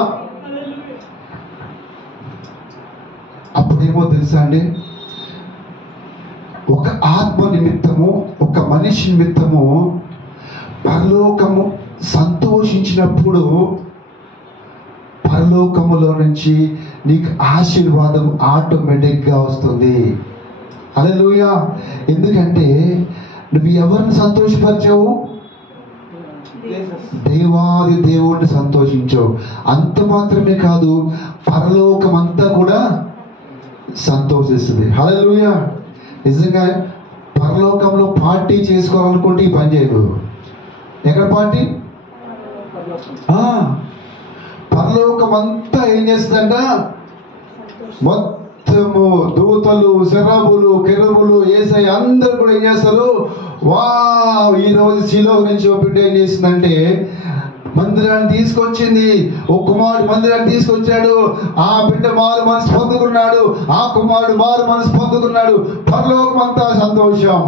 అప్పుడేమో తెలుసా అండి, ఒక ఆత్మ నిమిత్తము, ఒక మనిషి నిమిత్తము పరలోకము సంతోషించినప్పుడు పరలోకములో నుంచి నీకు ఆశీర్వాదం ఆటోమేటిక్గా వస్తుంది. హల్లెలూయా. ఎందుకంటే నువ్వు ఎవరిని సంతోషపరిచావు? దేవాది దేవుడిని సంతోషించావు. అంత మాత్రమే కాదు, పరలోకం అంతా కూడా సంతోషిస్తుంది. హల్లెలూయా. నిజంగా పరలోకంలో పార్టీ చేసుకోవాలనుకుంటే ఈ పని చేయదు. ఎక్కడ పార్టీ? పరలోకం అంతా ఏం చేస్తుందంట? మొత్తము దూతలు, శరబులు, కెరూబులు, యేసయ్య అందరూ కూడా ఏం చేస్తారు? ఈ రోజు శిలో నుంచి ఒక బిడ్డ ఏం చేసిందంటే మందిరాన్ని తీసుకొచ్చింది, ఓ కుమారుడు మందిరాన్ని తీసుకొచ్చాడు, ఆ బిడ్డ మారు మనసు పొందుకున్నాడు, ఆ కుమారుడు మారు మనసు పొందుకున్నాడు, పరలోకం అంతా సంతోషం.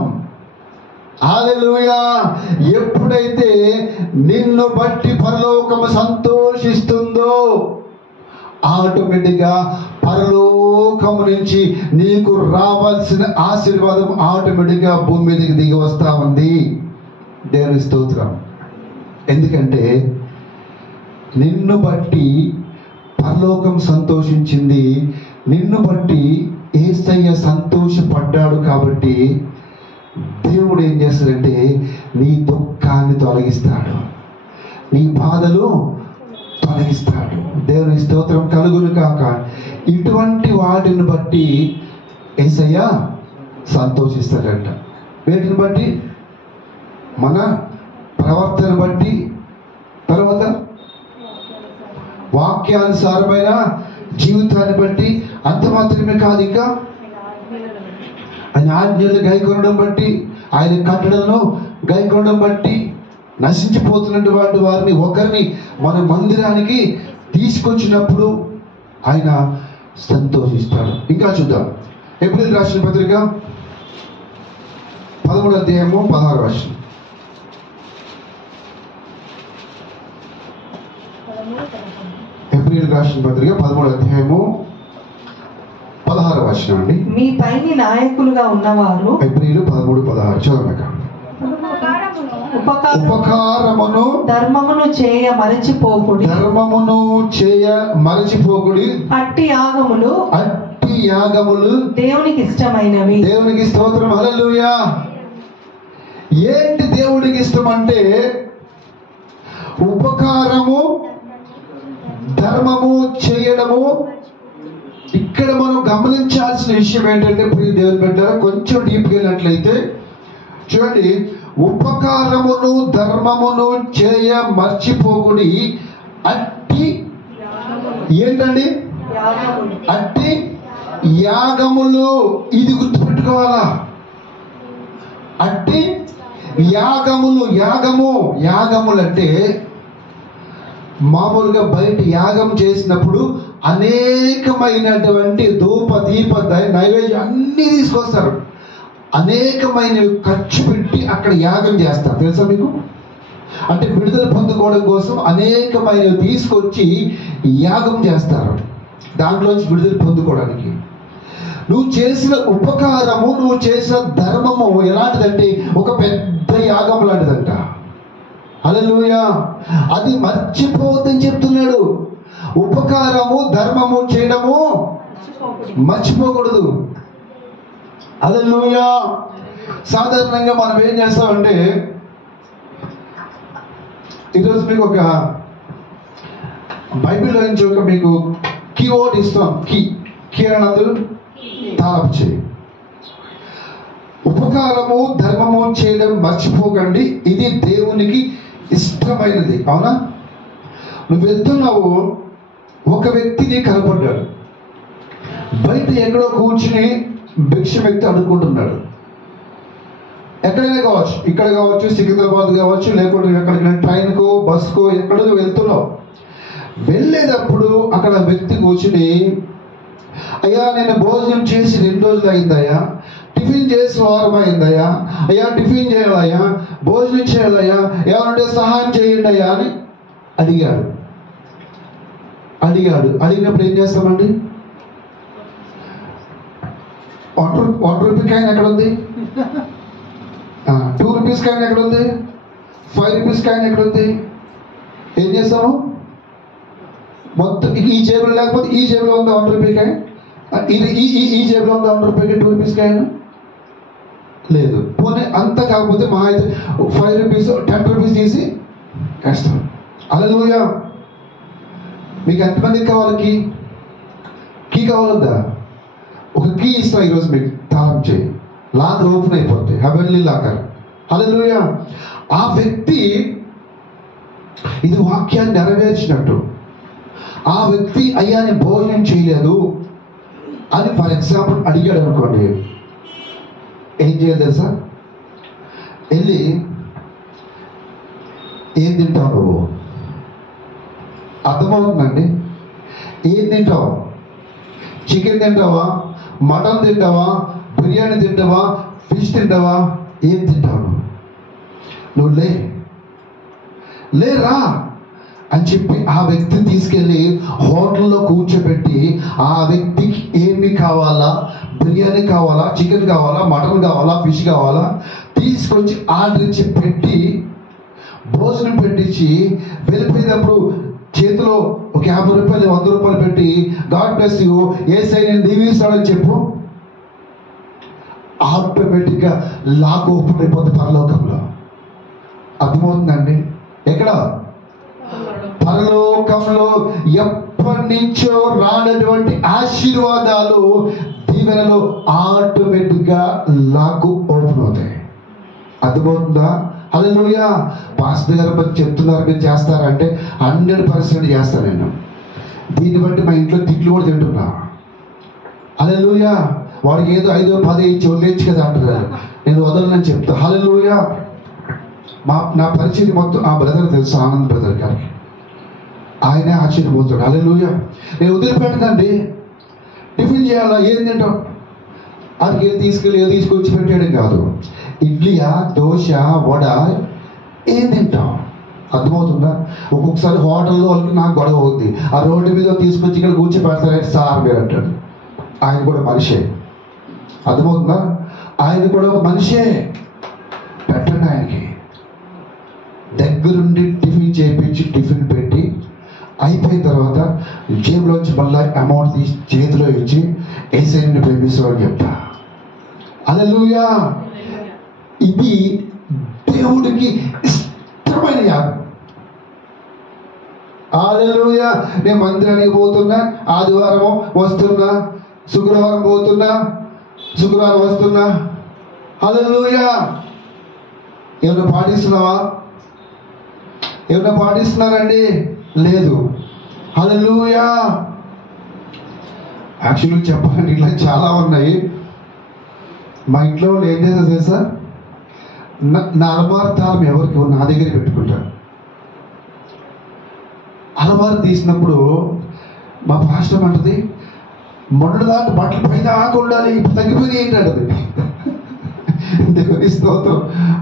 హల్లెలూయా. ఎప్పుడైతే నిన్ను బట్టి పరలోకము సంతోషిస్తుందో ఆటోమేటిక్గా పరలోకము నుంచి నీకు రావాల్సిన ఆశీర్వాదం ఆటోమేటిక్గా భూమి మీదకి దిగి వస్తా ఉంది. దేవుని స్తోత్రం. ఎందుకంటే నిన్ను బట్టి పరలోకం సంతోషించింది, నిన్ను బట్టి యేసయ్య సంతోషపడ్డాడు. కాబట్టి దేవుడు ఏం చేస్తాడంటే నీ దుఃఖాన్ని తొలగిస్తాడు, నీ బాధలు తొలగిస్తాడు. దేవుని స్తోత్రం కలుగును కాక. ఇటువంటి వాటిని బట్టి యేసయ్య సంతోషిస్తాడంట. వీటిని బట్టి, మన ప్రవర్తన బట్టి, తర్వాత వాక్యానుసారమైన జీవితాన్ని బట్టి, అంత మాత్రమే కాదు, ఇంకా ఆయన ఆజ్ఞలు గైకొనడం బట్టి, ఆయన కట్టడలను గైకొనడం బట్టి నశించిపోతున్నటువంటి వారిని ఒకరిని మన మందిరానికి తీసుకొచ్చినప్పుడు ఆయన సంతోషిస్తాడు. ఇంకా చూద్దాం. ఎబ్రీయులకు రాసిన పత్రిక 13వ అధ్యాయము 16వ వచనం. ఎబ్రీయులకు రాసిన పత్రిక 13వ అధ్యాయము 16వ వచనం అండి. మీ పైని నాయకులుగా ఉన్నవారు, ఎబ్రీయులు 13:16 చదవక. ఉపకారమును ధర్మమును చేయ మరచిపోకుడి, ధర్మమును చేయ మరచిపోకుడి. అట్టి యాగములు దేవునికి ఇష్టమైనవి. దేవునికి స్తోత్రం. హల్లెలూయా. ఏంటి దేవునికి ఇష్టం అంటే ఉపకారము, ధర్మము చేయడము. ఇక్కడ మనం గమనించాల్సిన విషయం ఏంటంటే, ప్రియ దేవుని బిడ్డలారా, కొంచెం డీప్గా వెళ్ళినట్లయితే చూడండి, ఉపకారమును ధర్మమును చేయ మర్చిపోకుడి. అట్టి ఏంటండి? అట్టి యాగములు. ఇది గుర్తుపెట్టుకోవాలా? అట్టి యాగములు. యాగములు అంటే మామూలుగా బయట యాగం చేసినప్పుడు అనేకమైనటువంటి ధూప దీప నైవేద్యం అన్నీ తీసుకొస్తారు. అనేకమైన ఖర్చు పెట్టి అక్కడ యాగం చేస్తారు. తెలుసా మీకు? అంటే విడుదల పొందుకోవడం కోసం అనేకమైనవి తీసుకొచ్చి యాగం చేస్తారు, దాంట్లోంచి విడుదల పొందుకోవడానికి. నువ్వు చేసిన ఉపకారము, నువ్వు చేసిన ధర్మము ఎలాంటిదంటే ఒక పెద్ద యాగం లాంటిదంట. హల్లెలూయా. అది మర్చిపోవద్దని చెప్తున్నాడు. ఉపకారము ధర్మము చేయడము మర్చిపోకూడదు. హల్లెలూయా. సాధారణంగా మనం ఏం చేస్తామంటే, ఈరోజు మీకు ఒక బైబిల్లో నుంచి ఒక మీకు కీవర్డ్ ఇస్తాం. కీ అనందులు తాళపు చేయి. ఉపకారము ధర్మము చేయడం మర్చిపోకండి, ఇది దేవునికి ఇష్టమైనది. అవునా? నువ్వు వెళ్తున్నావు, ఒక వ్యక్తిని కనపడ్డాడు, బయట ఎక్కడో కూర్చుని భిక్షం ఎత్తి అడుక్కుంటున్నాడు. ఎక్కడైనా కావచ్చు, ఇక్కడ కావచ్చు, సికింద్రాబాద్ కావచ్చు, లేకుంటే ఎక్కడికైనా ట్రైన్కో బస్కో ఎక్కడో వెళ్తున్నావు. వెళ్ళేటప్పుడు అక్కడ వ్యక్తి కూర్చుని, అయ్యా నేను భోజనం చేసి 2 రోజులు అయిందయ్యా, టిఫిన్ చేసి వారం అయిందయ్యా, అయ్యా టిఫిన్ చేయాలయ్యా, భోజనం చేయాలయ్యా, ఏమంటే సహాయం చేయండి అయ్యా అని అడిగాడు. అడిగినప్పుడు ఏం చేస్తామండి? 1 రూపీ కాయిన్ ఎక్కడ ఉంది? 2 రూపీస్ కాయిన్ ఎక్కడ ఉంది? 5 రూపీస్ కాయిన్ ఎక్కడ ఉంది? ఏం చేస్తాము? మొత్తం ఈ జేబులో లేకపోతే ఈ జేబులో ఉందా 1 రూపీ కాయిన్? ఇది ఈ జేబులో ఉందా 1 రూపీకి 2 రూపీస్ కాయిన్? లేదు. పోనీ అంత కాకపోతే మా అయితే 5 రూపీస్ 10 రూపీస్ తీసి వేస్తాం. హల్లెలూయా. మీకు ఎంతమందికి కావాలి? కీ కావాలద్దా? ఒక కీ ఇస్తాం ఈరోజు మీకు, తాళం చేయి, లాకర్ ఓపెన్ అయిపోతాయి, హెవెన్లీ లాకర్. హల్లెలూయా. ఆ వ్యక్తి ఇది వాక్యాన్ని నెరవేర్చినట్టు. ఆ వ్యక్తి అయ్యా నేను భోజనం చేయలేదు అని ఫర్ ఎగ్జాంపుల్ అడిగాడు అనుకోండి, ఏం చేయాలి తెలుసా? వెళ్ళి ఏం తింటావు నువ్వు? అర్థమవుతుందండి? ఏం తింటావు? చికెన్ తింటావా, మటన్ తింటావా, బిర్యానీ తింటావా, ఫిష్ తింటావా? ఏం తింటావు నువ్వు? లేరా అని చెప్పి ఆ వ్యక్తిని తీసుకెళ్ళి హోటల్లో కూర్చోబెట్టి, ఆ వ్యక్తికి ఏమి కావాలా, బిర్యానీ కావాలా, చికెన్ కావాలా, మటన్ కావాలా, ఫిష్ కావాలా తీసుకొచ్చి ఆర్డర్ ఇచ్చి పెట్టి భోజనం పెట్టించి వెళ్ళిపోయినప్పుడు చేతిలో ఒక 50 రూపాయలు 100 రూపాయలు పెట్టి, గాడ్ బ్లెస్ యూ, యేసయ్య నేను దీవిస్తాడని చెప్పు. ఆటోమేటిక్గా లాక్ ఓపెన్ అయిపోతుంది పరలోకంలో. అర్థమవుతుందండి? ఎక్కడ? పరలోకంలో ఎప్పటి నుంచో రానటువంటి ఆశీర్వాదాలు, దీవెనలు ఆటోమేటిక్గా లాక్ ఓపెన్ అవుతాయి. అర్థమవుతుందా? హల్లెలూయా. పాస్టర్ గారు చెప్తున్నారు మీరు చేస్తారంటే 100% చేస్తాను నేను. దీన్ని బట్టి మా ఇంట్లో తిట్లు కూడా తింటున్నా. హల్లెలూయా. వాడికి ఏదో 5 10 ఇచ్చి వదిలేచ్చు కదా అంటున్నారు, నేను వదలనని చెప్తా. హల్లెలూయా. నా పరిస్థితి మొత్తం ఆ బ్రదర్ తెలుసు, ఆనంద్ బ్రదర్ గారికి, ఆయనే ఆశ్చర్యపోతాడు. హల్లెలూయా. నేను వదిలిపెట్టదండి. టిఫిన్ చేయాలా, ఏం తింటాం? అది ఏది తీసుకొచ్చి పెట్టేయడం కాదు. ఇడ్లీయా, దోశ, వడ, ఏం తింటాం? అర్థమవుతుందా? ఒక్కొక్కసారి హోటల్లో వాళ్ళకి నాకు గొడవ అవుద్ది. ఆ రోడ్డు మీద తీసుకొచ్చి ఇక్కడ కూర్చోపెడతారంటే సార్ మీరు అంటాడు. ఆయన కూడా మనిషే. అర్థమవుతుందా? ఆయన కూడా ఒక మనిషే. పెట్టండి ఆయనకి. దగ్గరుండి టిఫిన్ చేయించి టిఫిన్ పెట్టి అయిపోయిన తర్వాత జేబులోంచి మళ్ళీ అమౌంట్ తీసి చేతిలో ఇచ్చి యేసయ్యని ప్రేమిస్తామని చెప్తా. హల్లెలూయా. ఇది దేవుడికి ఇష్టమైన యాగం. హల్లెలూయా. నేను మందిరానికి పోతున్నా, ఆదివారం వస్తున్నా, శుక్రవారం పోతున్నా, శుక్రవారం వస్తున్నా. హల్లెలూయా. ఏమైనా పాటిస్తున్నావా? ఏమైనా పాటిస్తున్నారండి? లేదు. హల్లెలూయా. యాక్చువల్గా చెప్పాలంటే ఇలా చాలా ఉన్నాయి. మా ఇంట్లో వాళ్ళు ఏం చేస్తారు తెలుసా? నా అలమారు తాళం ఎవరికి నా దగ్గర పెట్టుకుంటారు. అలమారు తీసినప్పుడు మా పాస్టర్ అంటది, మొన్నటి దాకా బట్టలు పైన ఆకు ఉండాలి, ఇప్పుడు తగ్గిపోయి ఏంటంటది. దేవుని స్తోత్రం.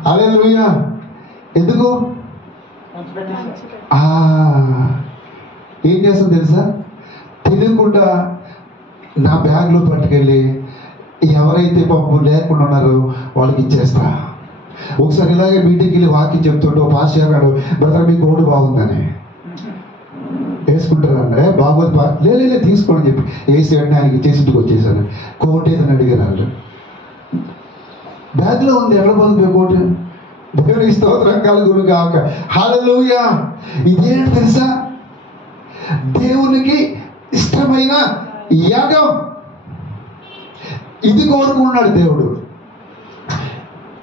హల్లెలూయా. ఎందుకు? ఏం చేస్తాను తెలుసా? తెలియకుండా నా బ్యాగ్లో పట్టుకెళ్ళి ఎవరైతే పాపం లేకుండా ఉన్నారో వాళ్ళకి ఇచ్చేస్తా. ఒకసారి ఇలాగే మీటింగ్కి వెళ్ళి వాక్యం చెప్తుంటే ఓ పాస్టర్ అన్నాడు, బ్రదర్ మీ కోటు బాగుందని. వేసుకుంటారంటే బాగోదు లేదు తీసుకోండి చెప్పి వేసి వెంటనే ఆయనకి ఇచ్చేసి ఇంటికి వచ్చేసాను. కోట్ ఏదని అడిగారు వాళ్ళు. బ్యాగ్లో ఉంది, ఎక్కడ పోతుంది కోటు? దేవునికి స్తోత్రం కలుగును గాక. హల్లెలూయా. ఇదేంటి తెలుసా? దేవునికి ఇష్టమైన యాగం. ఇది కోరుకున్నాడు దేవుడు.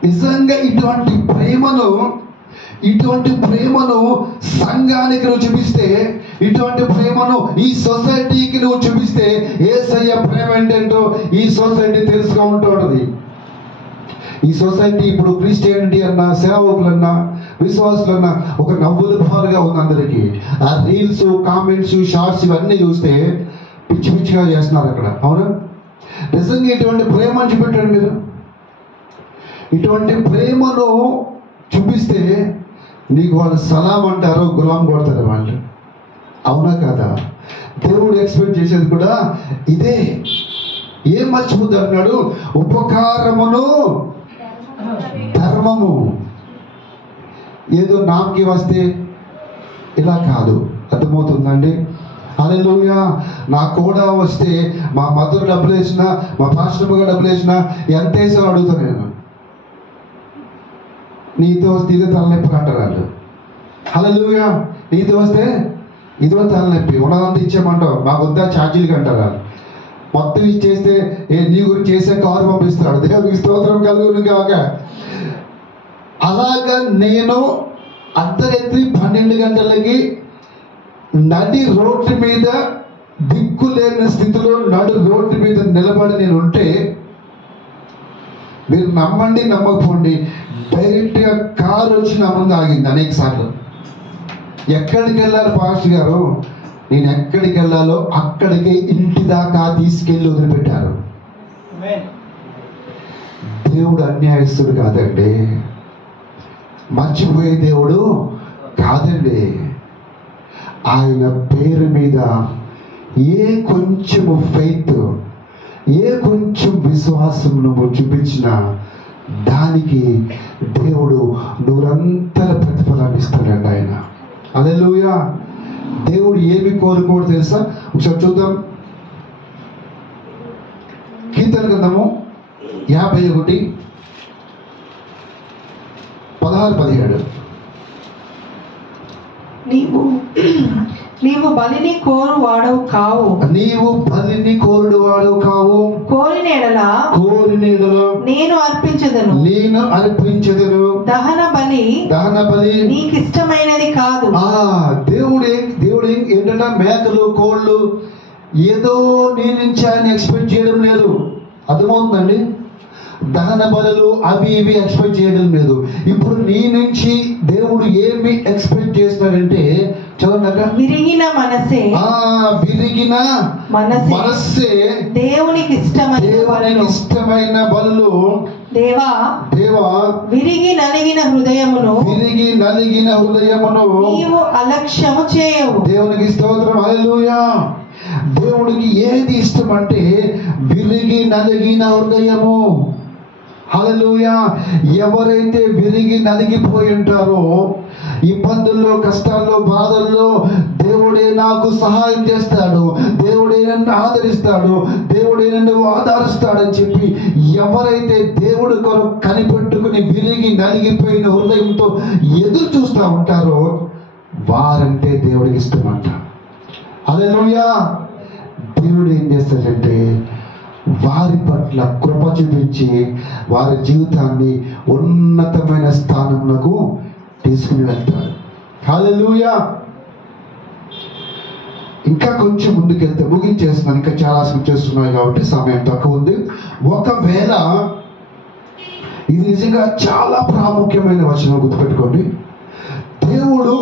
నిజంగా ఇటువంటి ప్రేమను సంఘానికి నువ్వు చూపిస్తే, ఇటువంటి ప్రేమను ఈ సొసైటీకి నువ్వు చూపిస్తే, యేసయ్య ప్రేమ ఏంటంటో ఈ సొసైటీ తెలుసుకుంటూ ఉంటుంది. ఈ సొసైటీ ఇప్పుడు క్రిస్టియానిటీ అన్నా, సేవకులన్నా, విశ్వాసులన్నా ఒక నవ్వుల పాలుగా ఉంది అందరికీ. ఆ రీల్స్, కామెంట్స్, షార్ట్స్ ఇవన్నీ చూస్తే పిచ్చి పిచ్చిగా చేస్తున్నారు అక్కడ. అవునా? నిజంగా ఇటువంటి ప్రేమ చూపెట్టాడు మీరు. ఇటువంటి ప్రేమను చూపిస్తే నీకు వాళ్ళు సలాం అంటారు, గులాం కొడతారు వాళ్ళు. అవునా కదా? దేవుడు ఎక్స్పెక్ట్ చేసేది కూడా ఇదే. ఏం మర్చిపోద్దు అన్నాడు? ఉపకారమును ధర్మము. ఏదో నామకి వస్తే ఇలా కాదు. అర్థమవుతుందండి? హల్లెలూయా. నా కూడా వస్తే మా మదర్ డబ్బులు వేసినా, మా పాస్టర్ గారు డబ్బులు వేసినా ఎంత వేసావు అడుగుతాను నేను. నీతో వస్తే ఇదే తలనొప్పి అంటారు వాళ్ళు. హల్లెలూయా. నీతో వస్తే ఇదో తలనొప్పి, ఉన్నదంతా ఇచ్చేయమంటావు, మాకు వద్దా ఛార్జీలకి అంటారు వాళ్ళు. మొత్తం ఇచ్చేస్తే నీ గురించి చేసే కారు పంపిస్తాడు. దేవునికి స్తోత్రం కలుగును గాక. అలాగా నేను అర్ధరాత్రి 12 గంటలకి నడి రోడ్డు మీద, దిక్కు లేని స్థితిలో నడు రోడ్డు మీద నిలబడి నేను ఉంటే, మీరు నమ్మండి నమ్మకపోండి, డైరెక్ట్గా కారు వచ్చి నా ముందు ఆగింది అనేక సార్లు. ఎక్కడికి వెళ్ళాలి పాస్టర్ గారు? నేను ఎక్కడికి వెళ్ళాలో అక్కడికి ఇంటి దాకా తీసుకెళ్ళి వదిలిపెట్టారు. దేవుడు అన్యాయస్తుడు కాదండి, మర్చిపోయే దేవుడు కాదండి. ఆయన పేరు మీద ఏ కొంచెం ఫెయిత్, ఏ కొంచెం విశ్వాసం నువ్వు చూపించిన దానికి దేవుడు నూరంతల ప్రతిఫలాన్ని ఇస్తాడండి ఆయన. హల్లెలూయా. దేవుడు ఏమి కోరుకోడు తెలుసా? ఒకసారి చూద్దాం. కీర్తన గ్రంథము 51, 16-17. నీవు బలిని కోరువాడవు కావు. నీవు బలిని కోరువాడవు కావు. కోరిన ఎడల నేను అర్పించదను. దహన బలి నీకు ఇష్టమైనది కాదు. దేవుడు ఏంటంటే మేకలు, కోళ్ళు ఏదో నీ నుంచి ఆయన ఎక్స్పెక్ట్ చేయడం లేదు. అర్థమవుతుందండి? దహన బలులు అవి ఇవి ఎక్స్పెక్ట్ చేయడం లేదు. ఇప్పుడు నీ నుంచి దేవుడు ఏమి ఎక్స్పెక్ట్ చేస్తాడంటే, చదవండి. విరిగిన మనస్సే దేవునికి ఇష్టమైన బలులు. దేవా విరిగి నలిగిన హృదయమును నీవు అలక్ష్యము చేయవు. దేవునికి స్తోత్రం. హల్లెలూయా. దేవుడికి ఏది ఇష్టం అంటే విరిగి నలిగిన హృదయము. హల్లెలూయా. ఎవరైతే విరిగి నలిగిపోయి ఉంటారో, ఇబ్బందుల్లో, కష్టాల్లో, బాధల్లో దేవుడే నాకు సహాయం చేస్తాడు, దేవుడే నన్ను ఆదరిస్తాడు, దేవుడే నన్ను ఆదరిస్తాడని చెప్పి ఎవరైతే దేవుడి కొరకు కనిపెట్టుకుని విరిగి నలిగిపోయిన హృదయంతో ఎదురు చూస్తూ ఉంటారో వారంటే దేవుడికి ఇష్టం అంట. హల్లెలూయా. దేవుడు ఏం చేస్తాడంటే వారి పట్ల కృప చూపించి వారి జీవితాన్ని ఉన్నతమైన స్థానంలో తీసుకుని వెళ్తారు. హల్లెలూయా. ఇంకా కొంచెం ముందుకెళ్తే ముగించేస్తున్నాను, ఇంకా చాలా స్క్రిప్చర్స్ ఉన్నాయి కాబట్టి సమయం తక్కువ ఉంది. ఒకవేళ ఇది నిజంగా చాలా ప్రాముఖ్యమైన వచనం, గుర్తుపెట్టుకోండి. దేవుడు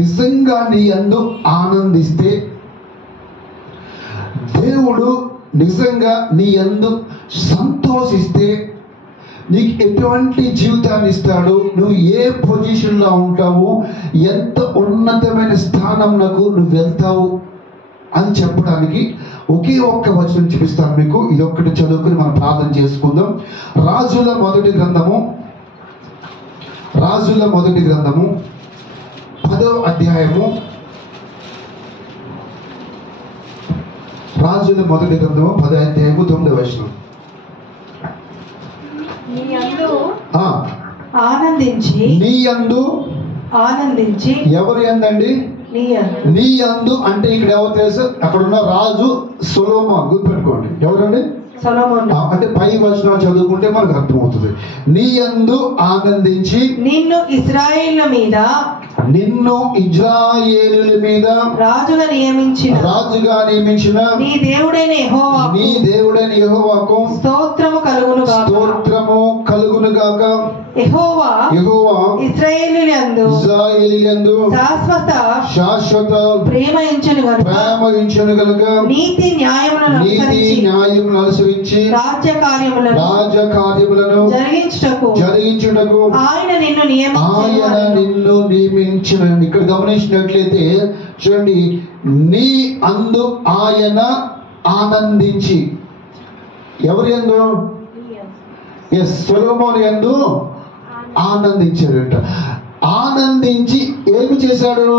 నిజంగా నీ యందు ఆనందిస్తే, దేవుడు నిజంగా నీ యందు సంతోషిస్తే నీకు ఎటువంటి జీవితాన్ని ఇస్తాడు, నువ్వు ఏ పొజిషన్లో ఉంటావు, ఎంత ఉన్నతమైన స్థానంలో నువ్వు వెళ్తావు అని చెప్పడానికి ఒకే ఒక్క వచనం చూపిస్తాను మీకు. ఇది ఒక్కటి చదువుకుని మనం ప్రార్థన చేసుకుందాం. రాజుల మొదటి గ్రంథము 10వ అధ్యాయము. రాజుల మొదటి గ్రంథము 10వ అధ్యాయము 9వ వచనం. నీ యందు ఆనందించి ఎవరు ఎందండి? నీ యందు అంటే ఇక్కడ ఎవరు తెలుసు? అక్కడ ఉన్న రాజు సొలొమోను. గుర్తుపెట్టుకోండి, ఎవరండి? సొలొమోను. అంటే పై వచనాలు చదువుకుంటే మనకు అర్థమవుతుంది. నీ యందు ఆనందించి నిన్ను ఇశ్రాయేలుల మీద రాజుగా నియమించిన నీ దేవుడైన యెహోవాకు స్తోత్రము కలుగును గాక. యెహోవా ఇశ్రాయేలీయులందు శాశ్వత ప్రేమ ఉంచెను గనుక నీతి న్యాయములను అనుసరించి రాజ్య కార్యములను జరిగించుటకు ఆయన నిన్ను నియమించిన. ఇక్కడ గమనించినట్లయితే చూడండి, నీ అందు ఆయన ఆనందించి. ఎవరి యందు? సొలొమోను యందు ఆనందించాడట. ఆనందించి ఏమి చేశాడు?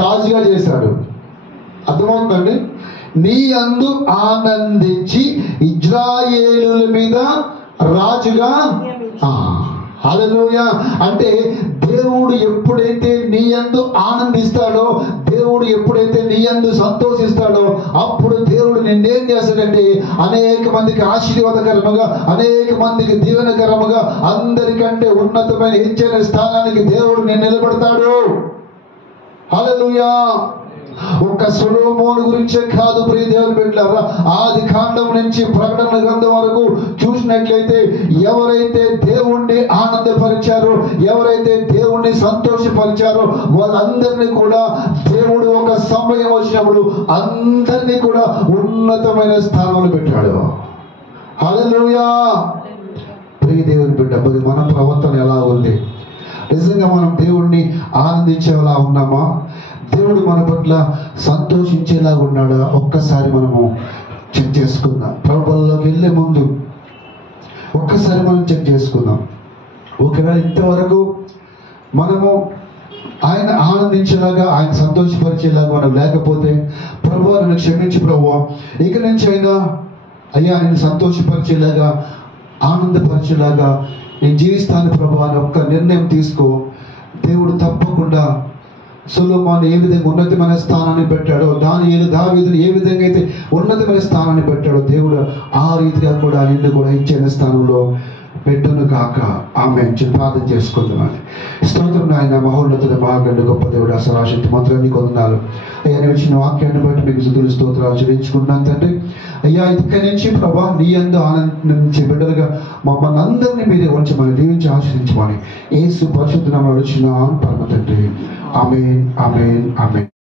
రాజుగా చేశాడు. అర్థమవుతుందండి? నీ అందు ఆనందించి ఇశ్రాయేలుల మీద రాజుగా. హల్లెలూయా. అంటే దేవుడు ఎప్పుడైతే నీ యందు ఆనందిస్తాడో, దేవుడు ఎప్పుడైతే నీ యందు సంతోషిస్తాడో, అప్పుడు దేవుడు నిన్నేం చేస్తాడంటే అనేక మందికి ఆశీర్వాదకరముగా, అనేక మందికి దీవెనకరముగా, అందరికంటే ఉన్నతమైన హెచ్చైన స్థానానికి దేవుడు నిన్ను నిలబడతాడు. హల్లెలూయా. ఒక్క సొలొమోను గురించే కాదు ప్రియ దేవుని బిడ్డలారా, ఆది కాండం నుంచి ప్రకటన గ్రంథం వరకు చూసినట్లయితే ఎవరైతే దేవుణ్ణి ఆనందపరిచారో, ఎవరైతే దేవుణ్ణి సంతోషపరిచారో, వాళ్ళందరినీ కూడా దేవుడు ఒక సమయం వచ్చినప్పుడు అందరినీ కూడా ఉన్నతమైన స్థానంలో పెట్టాడు. హల్లెలూయా. ప్రియ దేవుని బిడ్డ, మరి మన ప్రవర్తన ఎలా ఉంది? నిజంగా మనం దేవుణ్ణి ఆనందించేలా ఉన్నామా? దేవుడు మన పట్ల సంతోషించేలా ఉన్నాడా? ఒక్కసారి మనము చెక్ చేసుకుందాం. ప్రభువులోకి వెళ్ళే ముందు ఒక్కసారి మనం చెక్ చేసుకుందాం. ఒకవేళ ఇంతవరకు మనము ఆయన ఆనందించేలాగా, ఆయన సంతోషపరిచేలాగా మనం లేకపోతే, ప్రభువా నన్ను క్షమించి ప్రభువా, ఇక నుంచి అయినా అయ్యా నేను సంతోషపరిచేలాగా, ఆనందపరిచేలాగా నేను జీవిస్తాను ప్రభువా అని ఒక్క నిర్ణయం తీసుకో. దేవుడు తప్పకుండా సొలొమోను ఏ విధంగా ఉన్నతమైన స్థానాన్ని పెట్టాడో, దావీదును ఏ విధంగా అయితే ఉన్నతమైన స్థానాన్ని పెట్టాడో, దేవుడు ఆ రీతిగా కూడా నిన్ను కూడా ఇచ్చిన స్థానంలో పెట్టును కాక. ఆమె ప్రార్థన చేసుకుందామని. స్తోత్రం నాయన, మహోన్నతుడ, మహాగణుడు, గొప్ప దేవుడు, అసరాశక్తి మంత్రాన్ని కొందనాలు అయ్యా. వచ్చిన వాక్యాన్ని బట్టి మీకు స్తుతులు స్తోత్రాలు చెల్లించుకుంటున్నాను తండ్రి. అయ్యా, ఇక్కడి నుంచి ప్రభా నీ యందు ఆనందించే బిడ్డలుగా మమ్మల్ని అందరినీ మీరే ఉంచమని, దీవించి ఆశీర్వదించమని యేసు పరిశుద్ధ నామములో అడుగుచున్నాను పరమ తండ్రి. ఆమేన్, ఆమేన్, ఆమేన్.